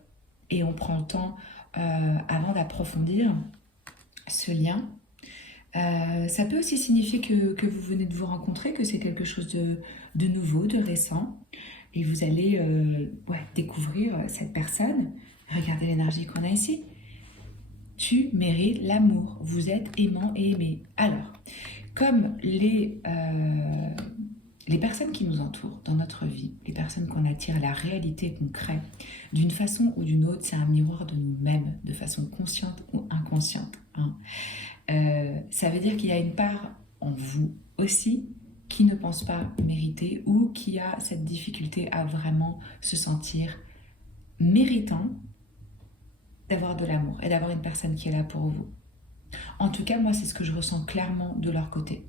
et on prend le temps avant d'approfondir ce lien. Ça peut aussi signifier que vous venez de vous rencontrer, que c'est quelque chose de nouveau, de récent, et vous allez découvrir cette personne. Regardez l'énergie qu'on a ici. Tu mérites l'amour, vous êtes aimant et aimé. Alors, comme les personnes qui nous entourent dans notre vie, les personnes qu'on attire, la réalité qu'on crée, d'une façon ou d'une autre, c'est un miroir de nous-mêmes, de façon consciente ou inconsciente, hein. Ça veut dire qu'il y a une part en vous aussi qui ne pense pas mériter ou qui a cette difficulté à vraiment se sentir méritant d'avoir de l'amour et d'avoir une personne qui est là pour vous. En tout cas, moi, c'est ce que je ressens clairement de leur côté.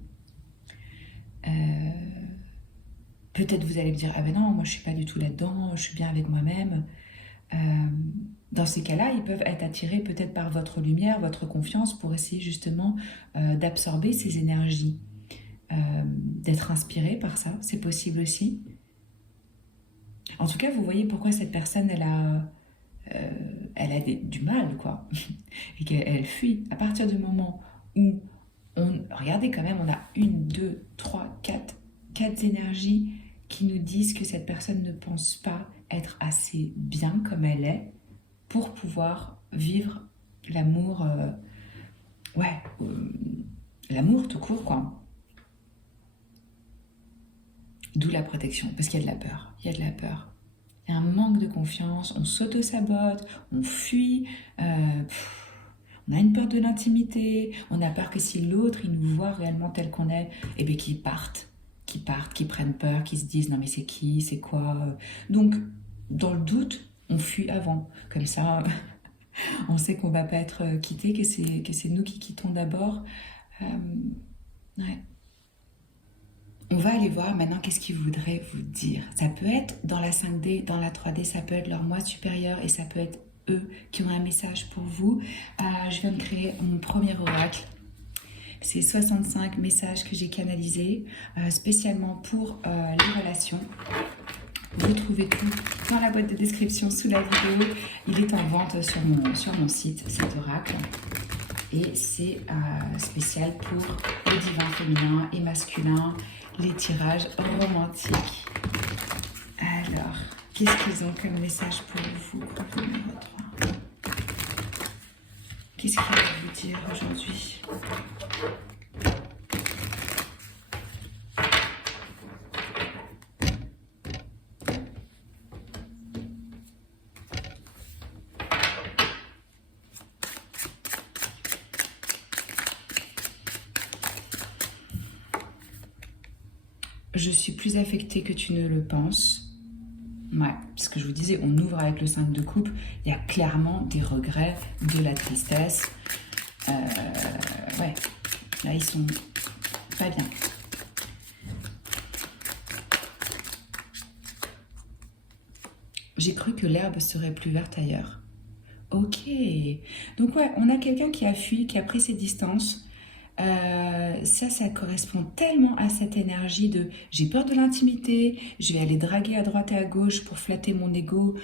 Peut-être vous allez me dire, ah ben non, moi je suis pas du tout là-dedans, je suis bien avec moi-même. Dans ces cas-là, ils peuvent être attirés peut-être par votre lumière, votre confiance, pour essayer justement d'absorber ces énergies, d'être inspiré par ça, c'est possible aussi. En tout cas, vous voyez pourquoi cette personne, elle a du mal, quoi, et qu'elle fuit. À partir du moment où regardez quand même, on a 1, 2, 3, 4 énergies qui nous disent que cette personne ne pense pas être assez bien comme elle est pour pouvoir vivre l'amour, l'amour tout court, quoi. D'où la protection, parce qu'il y a de la peur, il y a de la peur. Il y a un manque de confiance, on s'auto-sabote, on fuit, on a une peur de l'intimité, on a peur que si l'autre, il nous voit réellement tel qu'on est, et bien qu'ils partent, qu'ils prennent peur, qu'ils se disent non mais c'est qui, c'est quoi. Donc, dans le doute, on fuit avant. Comme ça, on sait qu'on va pas être quitté, que c'est nous qui quittons d'abord. Ouais. On va aller voir maintenant qu'est-ce qu'ils voudraient vous dire. Ça peut être dans la 5D, dans la 3D, ça peut être leur moi supérieur et ça peut être eux qui ont un message pour vous. Je viens de créer mon premier oracle. C'est 65 messages que j'ai canalisés spécialement pour les relations. Vous trouvez tout dans la boîte de description sous la vidéo. Il est en vente sur mon site, cet oracle. Et c'est spécial pour le divin féminin et masculin, les tirages romantiques. Alors, qu'est-ce qu'ils ont comme message pour vous, groupe numéro 3? Qu'est-ce qu'ils veulent vous dire aujourd'hui? Je suis plus affectée que tu ne le penses. Ouais, parce que je vous disais, on ouvre avec le 5 de coupe, il y a clairement des regrets, de la tristesse. Ouais, là ils sont pas bien. J'ai cru que l'herbe serait plus verte ailleurs. Ok, donc ouais, on a quelqu'un qui a fui, qui a pris ses distances. Ça correspond tellement à cette énergie de j'ai peur de l'intimité, je vais aller draguer à droite et à gauche pour flatter mon ego,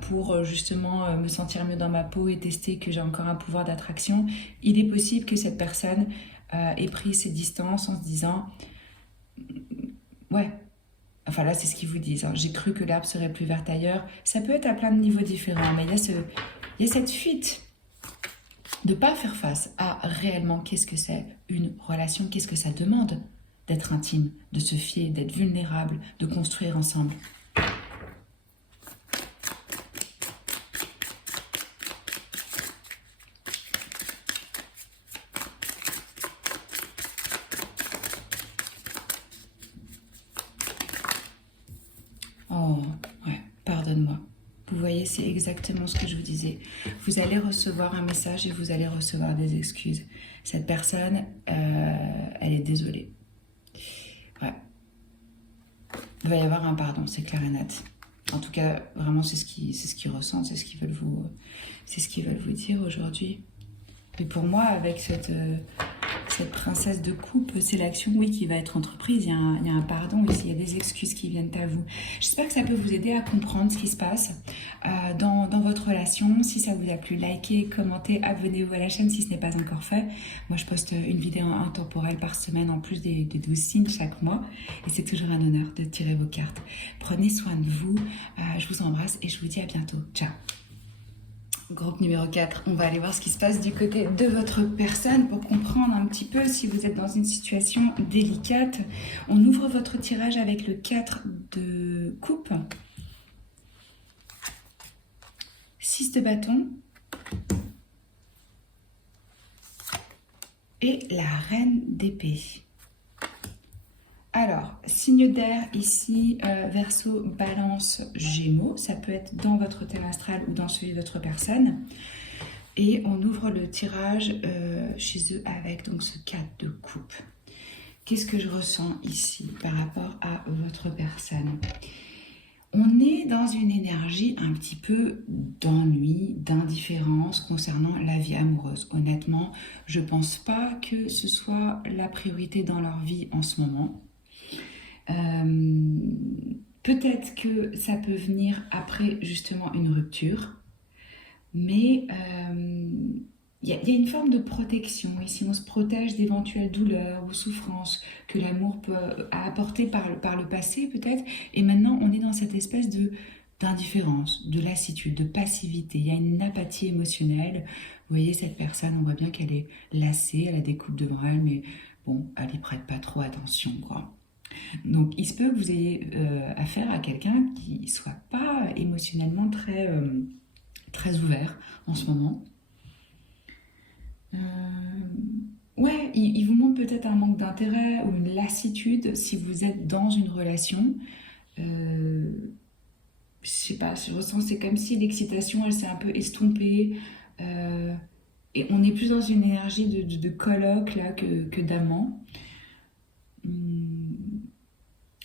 pour justement me sentir mieux dans ma peau et tester que j'ai encore un pouvoir d'attraction. Il est possible que cette personne ait pris ses distances en se disant ouais, enfin là c'est ce qu'ils vous disent, hein, j'ai cru que l'herbe serait plus verte ailleurs. Ça peut être à plein de niveaux différents, mais il y a cette fuite de ne pas faire face à réellement qu'est-ce que c'est une relation, qu'est-ce que ça demande d'être intime, de se fier, d'être vulnérable, de construire ensemble. Oh, ouais, pardonne-moi. Vous voyez, c'est exactement ce que je vous disais. Vous allez recevoir un message et vous allez recevoir des excuses. Cette personne, elle est désolée. Ouais. Il va y avoir un pardon, c'est clair et net. En tout cas, vraiment, c'est ce qu'ils ressentent, c'est ce qu'ils veulent vous dire aujourd'hui. Et pour moi, avec cette princesse de coupe, c'est l'action, oui, qui va être entreprise. Il y a un pardon ici, il y a des excuses qui viennent à vous. J'espère que ça peut vous aider à comprendre ce qui se passe dans votre relation. Si ça vous a plu, likez, commentez, abonnez-vous à la chaîne si ce n'est pas encore fait. Moi, je poste une vidéo intemporelle par semaine en plus des 12 signes chaque mois. Et c'est toujours un honneur de tirer vos cartes. Prenez soin de vous. Je vous embrasse et je vous dis à bientôt. Ciao. Groupe numéro 4, on va aller voir ce qui se passe du côté de votre personne pour comprendre un petit peu si vous êtes dans une situation délicate. On ouvre votre tirage avec le 4 de coupe, 6 de bâton et la reine d'épée. Alors, signe d'air ici, Verseau, Balance, Gémeaux. Ça peut être dans votre thème astral ou dans celui de votre personne. Et on ouvre le tirage chez eux avec donc ce 4 de coupe. Qu'est-ce que je ressens ici par rapport à votre personne? On est dans une énergie un petit peu d'ennui, d'indifférence concernant la vie amoureuse. Honnêtement, je ne pense pas que ce soit la priorité dans leur vie en ce moment. Peut-être que ça peut venir après justement une rupture, mais il y a une forme de protection ici. On se protège d'éventuelles douleurs ou souffrances que l'amour peut apporter par le passé peut-être, et maintenant on est dans cette espèce de d'indifférence, de lassitude, de passivité. Il y a une apathie émotionnelle. Vous voyez, cette personne, on voit bien qu'elle est lassée, elle a des coupes devant elle, mais bon, elle n'y prête pas trop attention, quoi. Donc, il se peut que vous ayez affaire à quelqu'un qui ne soit pas émotionnellement très ouvert en ce moment. Ouais, il vous montre peut-être un manque d'intérêt ou une lassitude si vous êtes dans une relation. Euh, je sais pas, je ressens, c'est comme si l'excitation, elle s'est un peu estompée. euh, et on est plus dans une énergie de colloque là que d'amant. Hum,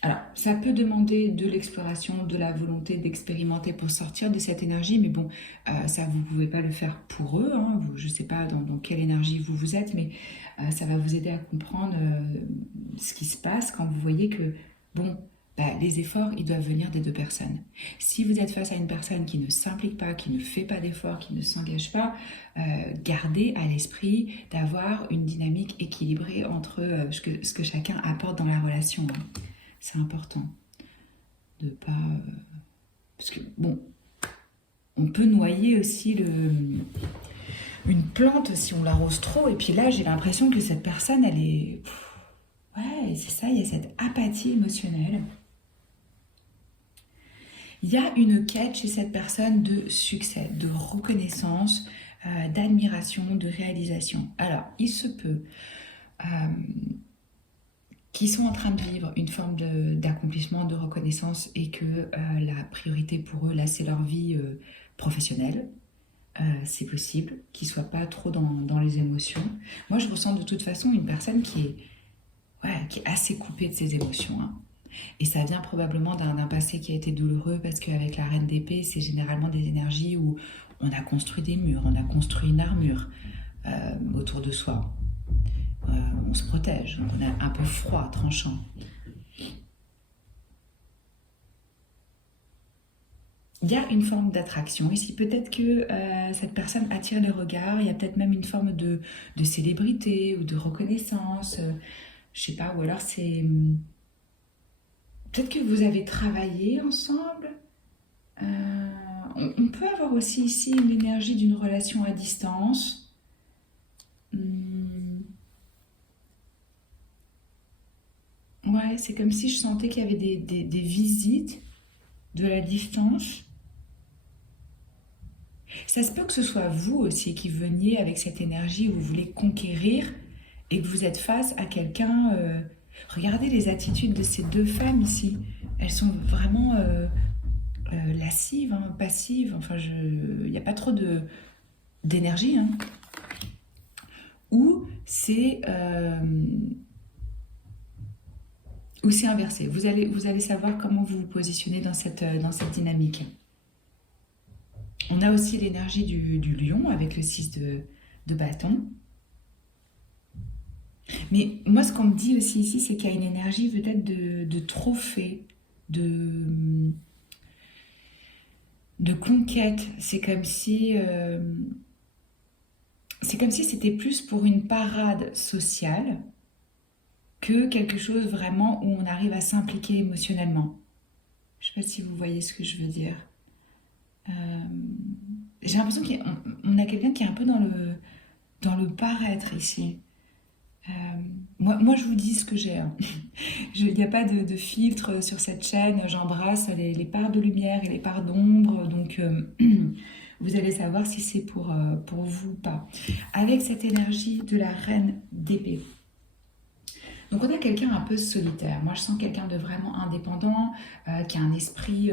Alors, ça peut demander de l'exploration, de la volonté d'expérimenter pour sortir de cette énergie, mais bon, ça, vous ne pouvez pas le faire pour eux. Hein. Je ne sais pas dans quelle énergie vous êtes, mais ça va vous aider à comprendre ce qui se passe quand vous voyez que, bon, bah, les efforts, ils doivent venir des deux personnes. Si vous êtes face à une personne qui ne s'implique pas, qui ne fait pas d'efforts, qui ne s'engage pas, gardez à l'esprit d'avoir une dynamique équilibrée entre ce que chacun apporte dans la relation. Hein. C'est important de pas... Parce que, bon, on peut noyer aussi une plante si on l'arrose trop. Et puis là, j'ai l'impression que cette personne, elle est... Ouais, c'est ça, il y a cette apathie émotionnelle. Il y a une quête chez cette personne de succès, de reconnaissance, d'admiration, de réalisation. Alors, il se peut... qui sont en train de vivre une forme d'accomplissement, de reconnaissance et que la priorité pour eux, là, c'est leur vie professionnelle. C'est possible qu'ils ne soient pas trop dans les émotions. Moi, je ressens de toute façon une personne qui est assez coupée de ses émotions. Hein. Et ça vient probablement d'un passé qui a été douloureux parce qu'avec la reine d'épée, c'est généralement des énergies où on a construit des murs, on a construit une armure autour de soi. On se protège, donc on est un peu froid, tranchant. Il y a une forme d'attraction ici. Peut-être que cette personne attire les regards. Il y a peut-être même une forme de célébrité ou de reconnaissance. Je sais pas, ou alors c'est... Peut-être que vous avez travaillé ensemble. On peut avoir aussi ici une énergie d'une relation à distance. Ouais, c'est comme si je sentais qu'il y avait des visites de la distance. Ça se peut que ce soit vous aussi qui veniez avec cette énergie où vous voulez conquérir et que vous êtes face à quelqu'un. Regardez les attitudes de ces deux femmes ici. Elles sont vraiment lascives, hein, passives. Enfin, il n'y a pas trop d'énergie. Hein. Ou c'est inversé. Vous allez savoir comment vous vous positionnez dans cette dynamique. On a aussi l'énergie du lion avec le 6 de bâton. Mais moi, ce qu'on me dit aussi ici, c'est qu'il y a une énergie peut-être de trophée, de conquête. C'est comme si c'était plus pour une parade sociale que quelque chose vraiment où on arrive à s'impliquer émotionnellement. Je ne sais pas si vous voyez ce que je veux dire. J'ai l'impression qu'on a quelqu'un qui est un peu dans le paraître ici. Moi, je vous dis ce que j'ai. Hein. Il n'y a pas de filtre sur cette chaîne. J'embrasse les parts de lumière et les parts d'ombre. Donc, vous allez savoir si c'est pour vous ou pas. Avec cette énergie de la reine d'épée. Donc, on a quelqu'un un peu solitaire. Moi, je sens quelqu'un de vraiment indépendant, qui a un esprit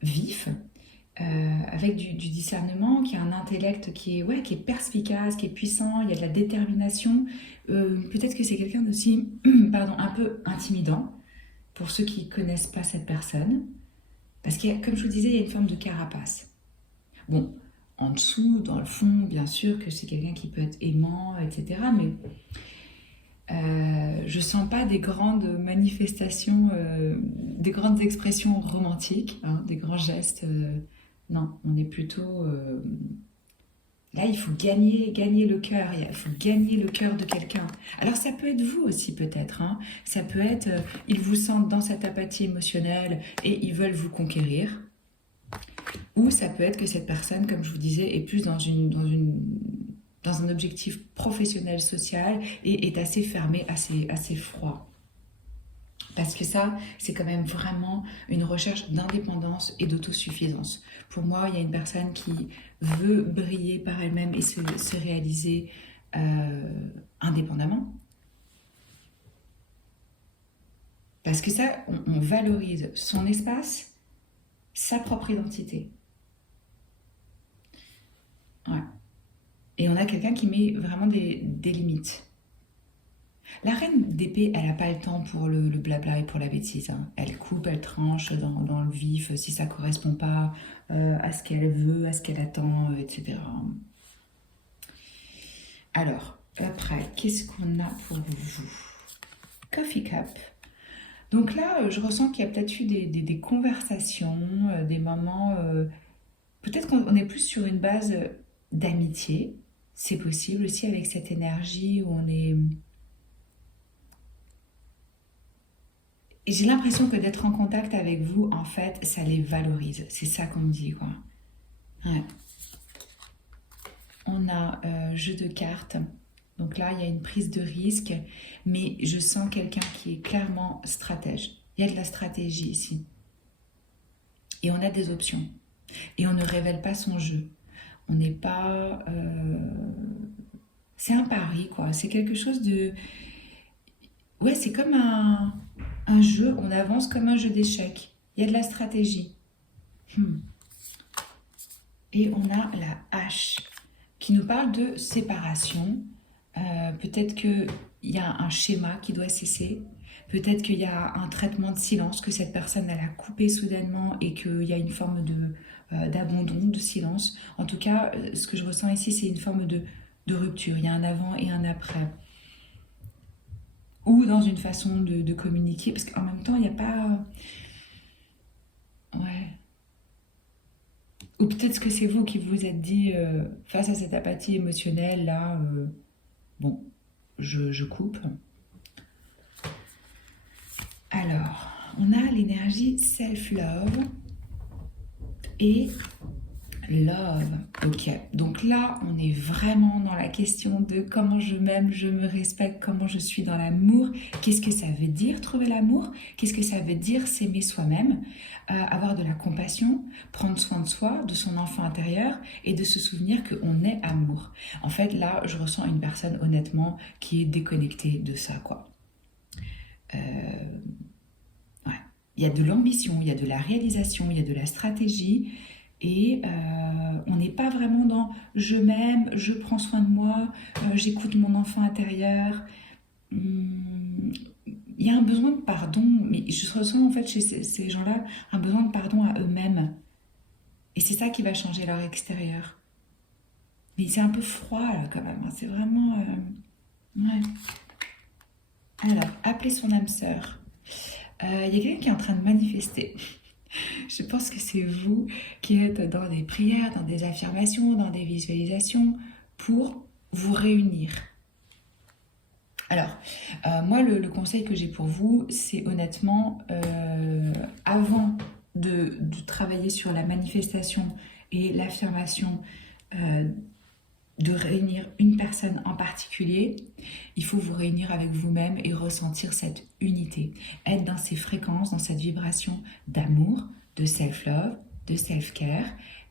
vif. Avec du discernement, qui a un intellect qui est perspicace, qui est puissant, il y a de la détermination. Peut-être que c'est quelqu'un aussi un peu intimidant pour ceux qui ne connaissent pas cette personne. Parce que, comme je vous disais, il y a une forme de carapace. Bon, en dessous, dans le fond, bien sûr que c'est quelqu'un qui peut être aimant, etc. Mais je ne sens pas des grandes manifestations, des grandes expressions romantiques, hein, des grands gestes... Non, on est plutôt Là, il faut gagner le cœur, il faut gagner le cœur de quelqu'un. Alors ça peut être vous aussi peut-être, hein. Ça peut être, ils vous sentent dans cette apathie émotionnelle et ils veulent vous conquérir. Ou ça peut être que cette personne, comme je vous disais, est plus dans un objectif professionnel, social et est assez fermé, assez froid. Parce que ça, c'est quand même vraiment une recherche d'indépendance et d'autosuffisance. Pour moi, il y a une personne qui veut briller par elle-même et se réaliser indépendamment. Parce que ça, on valorise son espace, sa propre identité. Ouais. Et on a quelqu'un qui met vraiment des limites. La reine d'épée, elle n'a pas le temps pour le blabla et pour la bêtise, hein. Elle coupe, elle tranche dans le vif si ça ne correspond pas à ce qu'elle veut, à ce qu'elle attend, etc. Alors, après, qu'est-ce qu'on a pour vous? Coffee Cup. Donc là, je ressens qu'il y a peut-être eu des conversations, des moments... peut-être qu'on est plus sur une base d'amitié. C'est possible aussi avec cette énergie où on est... Et j'ai l'impression que d'être en contact avec vous, en fait, ça les valorise. C'est ça qu'on me dit, quoi. Ouais. On a jeu de cartes. Donc là, il y a une prise de risque, mais je sens quelqu'un qui est clairement stratège. Il y a de la stratégie ici. Et on a des options. Et on ne révèle pas son jeu. On n'est pas... C'est un pari, quoi. C'est quelque chose de... Ouais, c'est comme un jeu. On avance comme un jeu d'échecs. Il y a de la stratégie. Et on a la hache qui nous parle de séparation. Peut-être qu'il y a un schéma qui doit cesser. Peut-être qu'il y a un traitement de silence, que cette personne elle a coupé soudainement et qu'il y a une forme d'abandon, de silence. En tout cas, ce que je ressens ici, c'est une forme de rupture. Il y a un avant et un après. Ou dans une façon de communiquer, parce qu'en même temps, il n'y a pas... Ouais. Ou peut-être que c'est vous qui vous êtes dit, face à cette apathie émotionnelle, là, bon, je coupe. Alors, on a l'énergie self-love et love. Ok, donc là, on est vraiment dans la question de comment je m'aime, je me respecte, comment je suis dans l'amour. Qu'est-ce que ça veut dire trouver l'amour? Qu'est-ce que ça veut dire s'aimer soi-même? Avoir de la compassion, prendre soin de soi, de son enfant intérieur et de se souvenir qu'on est amour. En fait, là, je ressens une personne, honnêtement, qui est déconnectée de ça, quoi. Ouais. Il y a de l'ambition, il y a de la réalisation, il y a de la stratégie et on n'est pas vraiment dans je m'aime, je prends soin de moi, j'écoute mon enfant intérieur. Il y a un besoin de pardon, mais je ressens en fait chez ces gens-là un besoin de pardon à eux-mêmes. Et c'est ça qui va changer leur extérieur. Mais c'est un peu froid là quand même, hein. C'est vraiment... Ouais. Alors, appeler son âme sœur. Il y a quelqu'un qui est en train de manifester. Je pense que c'est vous qui êtes dans des prières, dans des affirmations, dans des visualisations pour vous réunir. Alors, moi, le conseil que j'ai pour vous, c'est honnêtement, avant de travailler sur la manifestation et l'affirmation, de réunir une personne en particulier, il faut vous réunir avec vous-même et ressentir cette unité. Être dans ces fréquences, dans cette vibration d'amour, de self-love, de self-care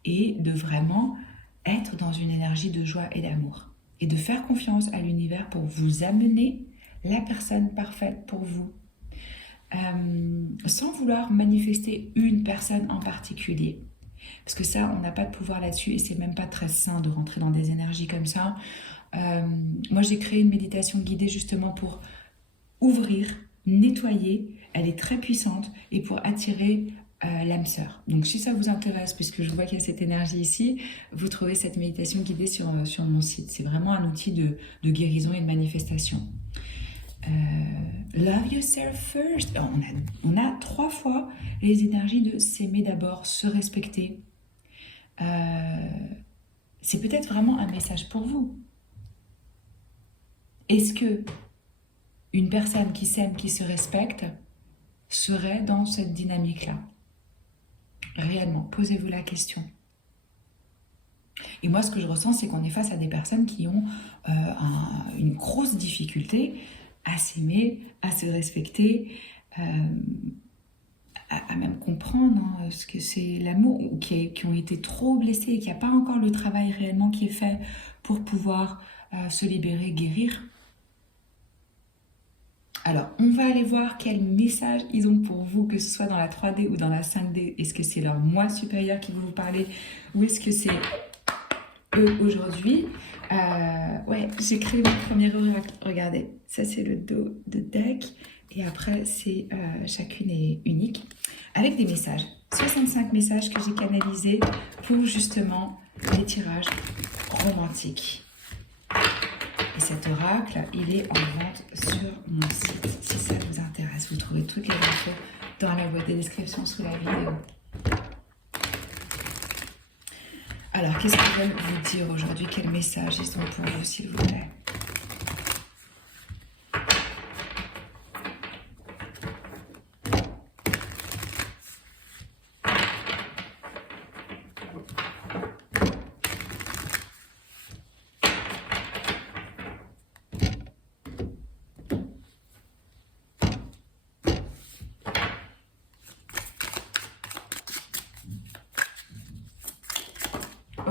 et de vraiment être dans une énergie de joie et d'amour. Et de faire confiance à l'univers pour vous amener la personne parfaite pour vous. Sans vouloir manifester une personne en particulier. Parce que ça, on n'a pas de pouvoir là-dessus et c'est même pas très sain de rentrer dans des énergies comme ça. Moi, j'ai créé une méditation guidée justement pour ouvrir, nettoyer. Elle est très puissante et pour attirer l'âme sœur. Donc, si ça vous intéresse, puisque je vois qu'il y a cette énergie ici, vous trouvez cette méditation guidée sur mon site. C'est vraiment un outil de guérison et de manifestation. Love yourself first. On a 3 fois les énergies de s'aimer d'abord, se respecter, c'est peut-être vraiment un message pour vous. Est-ce que une personne qui s'aime, qui se respecte, serait dans cette dynamique-là? Réellement, posez-vous la question. Et moi, ce que je ressens, c'est qu'on est face à des personnes qui ont une grosse difficulté à s'aimer, à se respecter, à même comprendre ce que c'est l'amour, ou qui ont été trop blessés et qu'il n'y a pas encore le travail réellement qui est fait pour pouvoir se libérer, guérir. Alors, on va aller voir quel message ils ont pour vous, que ce soit dans la 3D ou dans la 5D. Est-ce que c'est leur moi supérieur qui va vous parler, ou est-ce que c'est eux aujourd'hui? Ouais, j'ai créé mon premier oracle. Regardez, ça c'est le dos de deck. Et après, c'est chacune est unique. Avec des messages. 65 messages que j'ai canalisés pour justement les tirages romantiques. Et cet oracle, il est en vente sur mon site. Si ça vous intéresse, vous trouvez toutes les infos dans la boîte de description sous la vidéo. Alors, qu'est-ce qu'ils veulent vous dire aujourd'hui? Quel message ils ont pour vous, s'il vous plaît?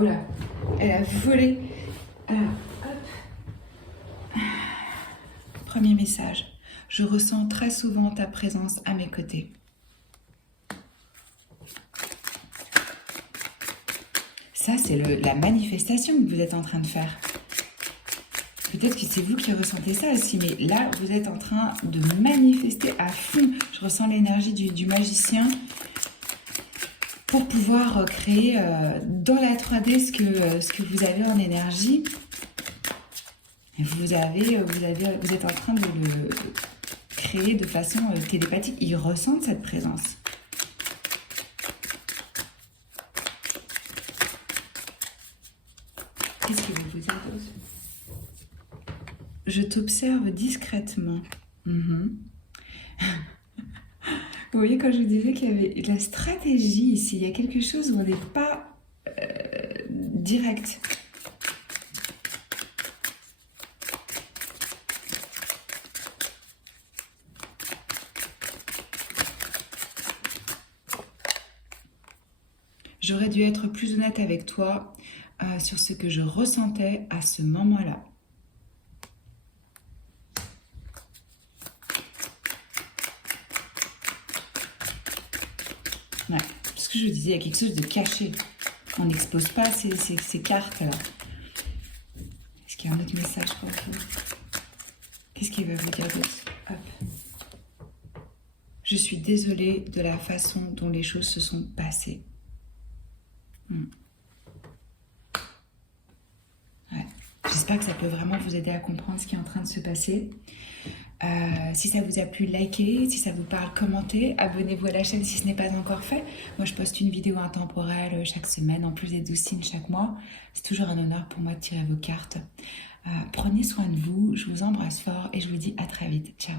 Oh là, elle a volé. Alors, hop. Premier message. Je ressens très souvent ta présence à mes côtés. Ça, c'est la manifestation que vous êtes en train de faire. Peut-être que c'est vous qui ressentez ça aussi, mais là, vous êtes en train de manifester à fond. Je ressens l'énergie du magicien pour pouvoir créer dans la 3D ce que vous avez en énergie. Et vous êtes en train de le créer de façon télépathique. Ils ressentent cette présence. Qu'est-ce que vous dire d'autre? Je t'observe discrètement. Vous voyez, quand je vous disais qu'il y avait de la stratégie ici, il y a quelque chose où on n'est pas direct. J'aurais dû être plus honnête avec toi sur ce que je ressentais à ce moment-là. Ouais, ce que je vous disais, il y a quelque chose de caché. On n'expose pas ces cartes-là. Est-ce qu'il y a un autre message pour vous? Qu'est-ce qu'il va vous dire d'autre? Hop. Je suis désolée de la façon dont les choses se sont passées. Ouais. J'espère que ça peut vraiment vous aider à comprendre ce qui est en train de se passer. Si ça vous a plu, likez. Si ça vous parle, commentez. Abonnez-vous à la chaîne si ce n'est pas encore fait. Moi, je poste une vidéo intemporelle chaque semaine, en plus des 12 signes chaque mois. C'est toujours un honneur pour moi de tirer vos cartes. Prenez soin de vous. Je vous embrasse fort et je vous dis à très vite. Ciao.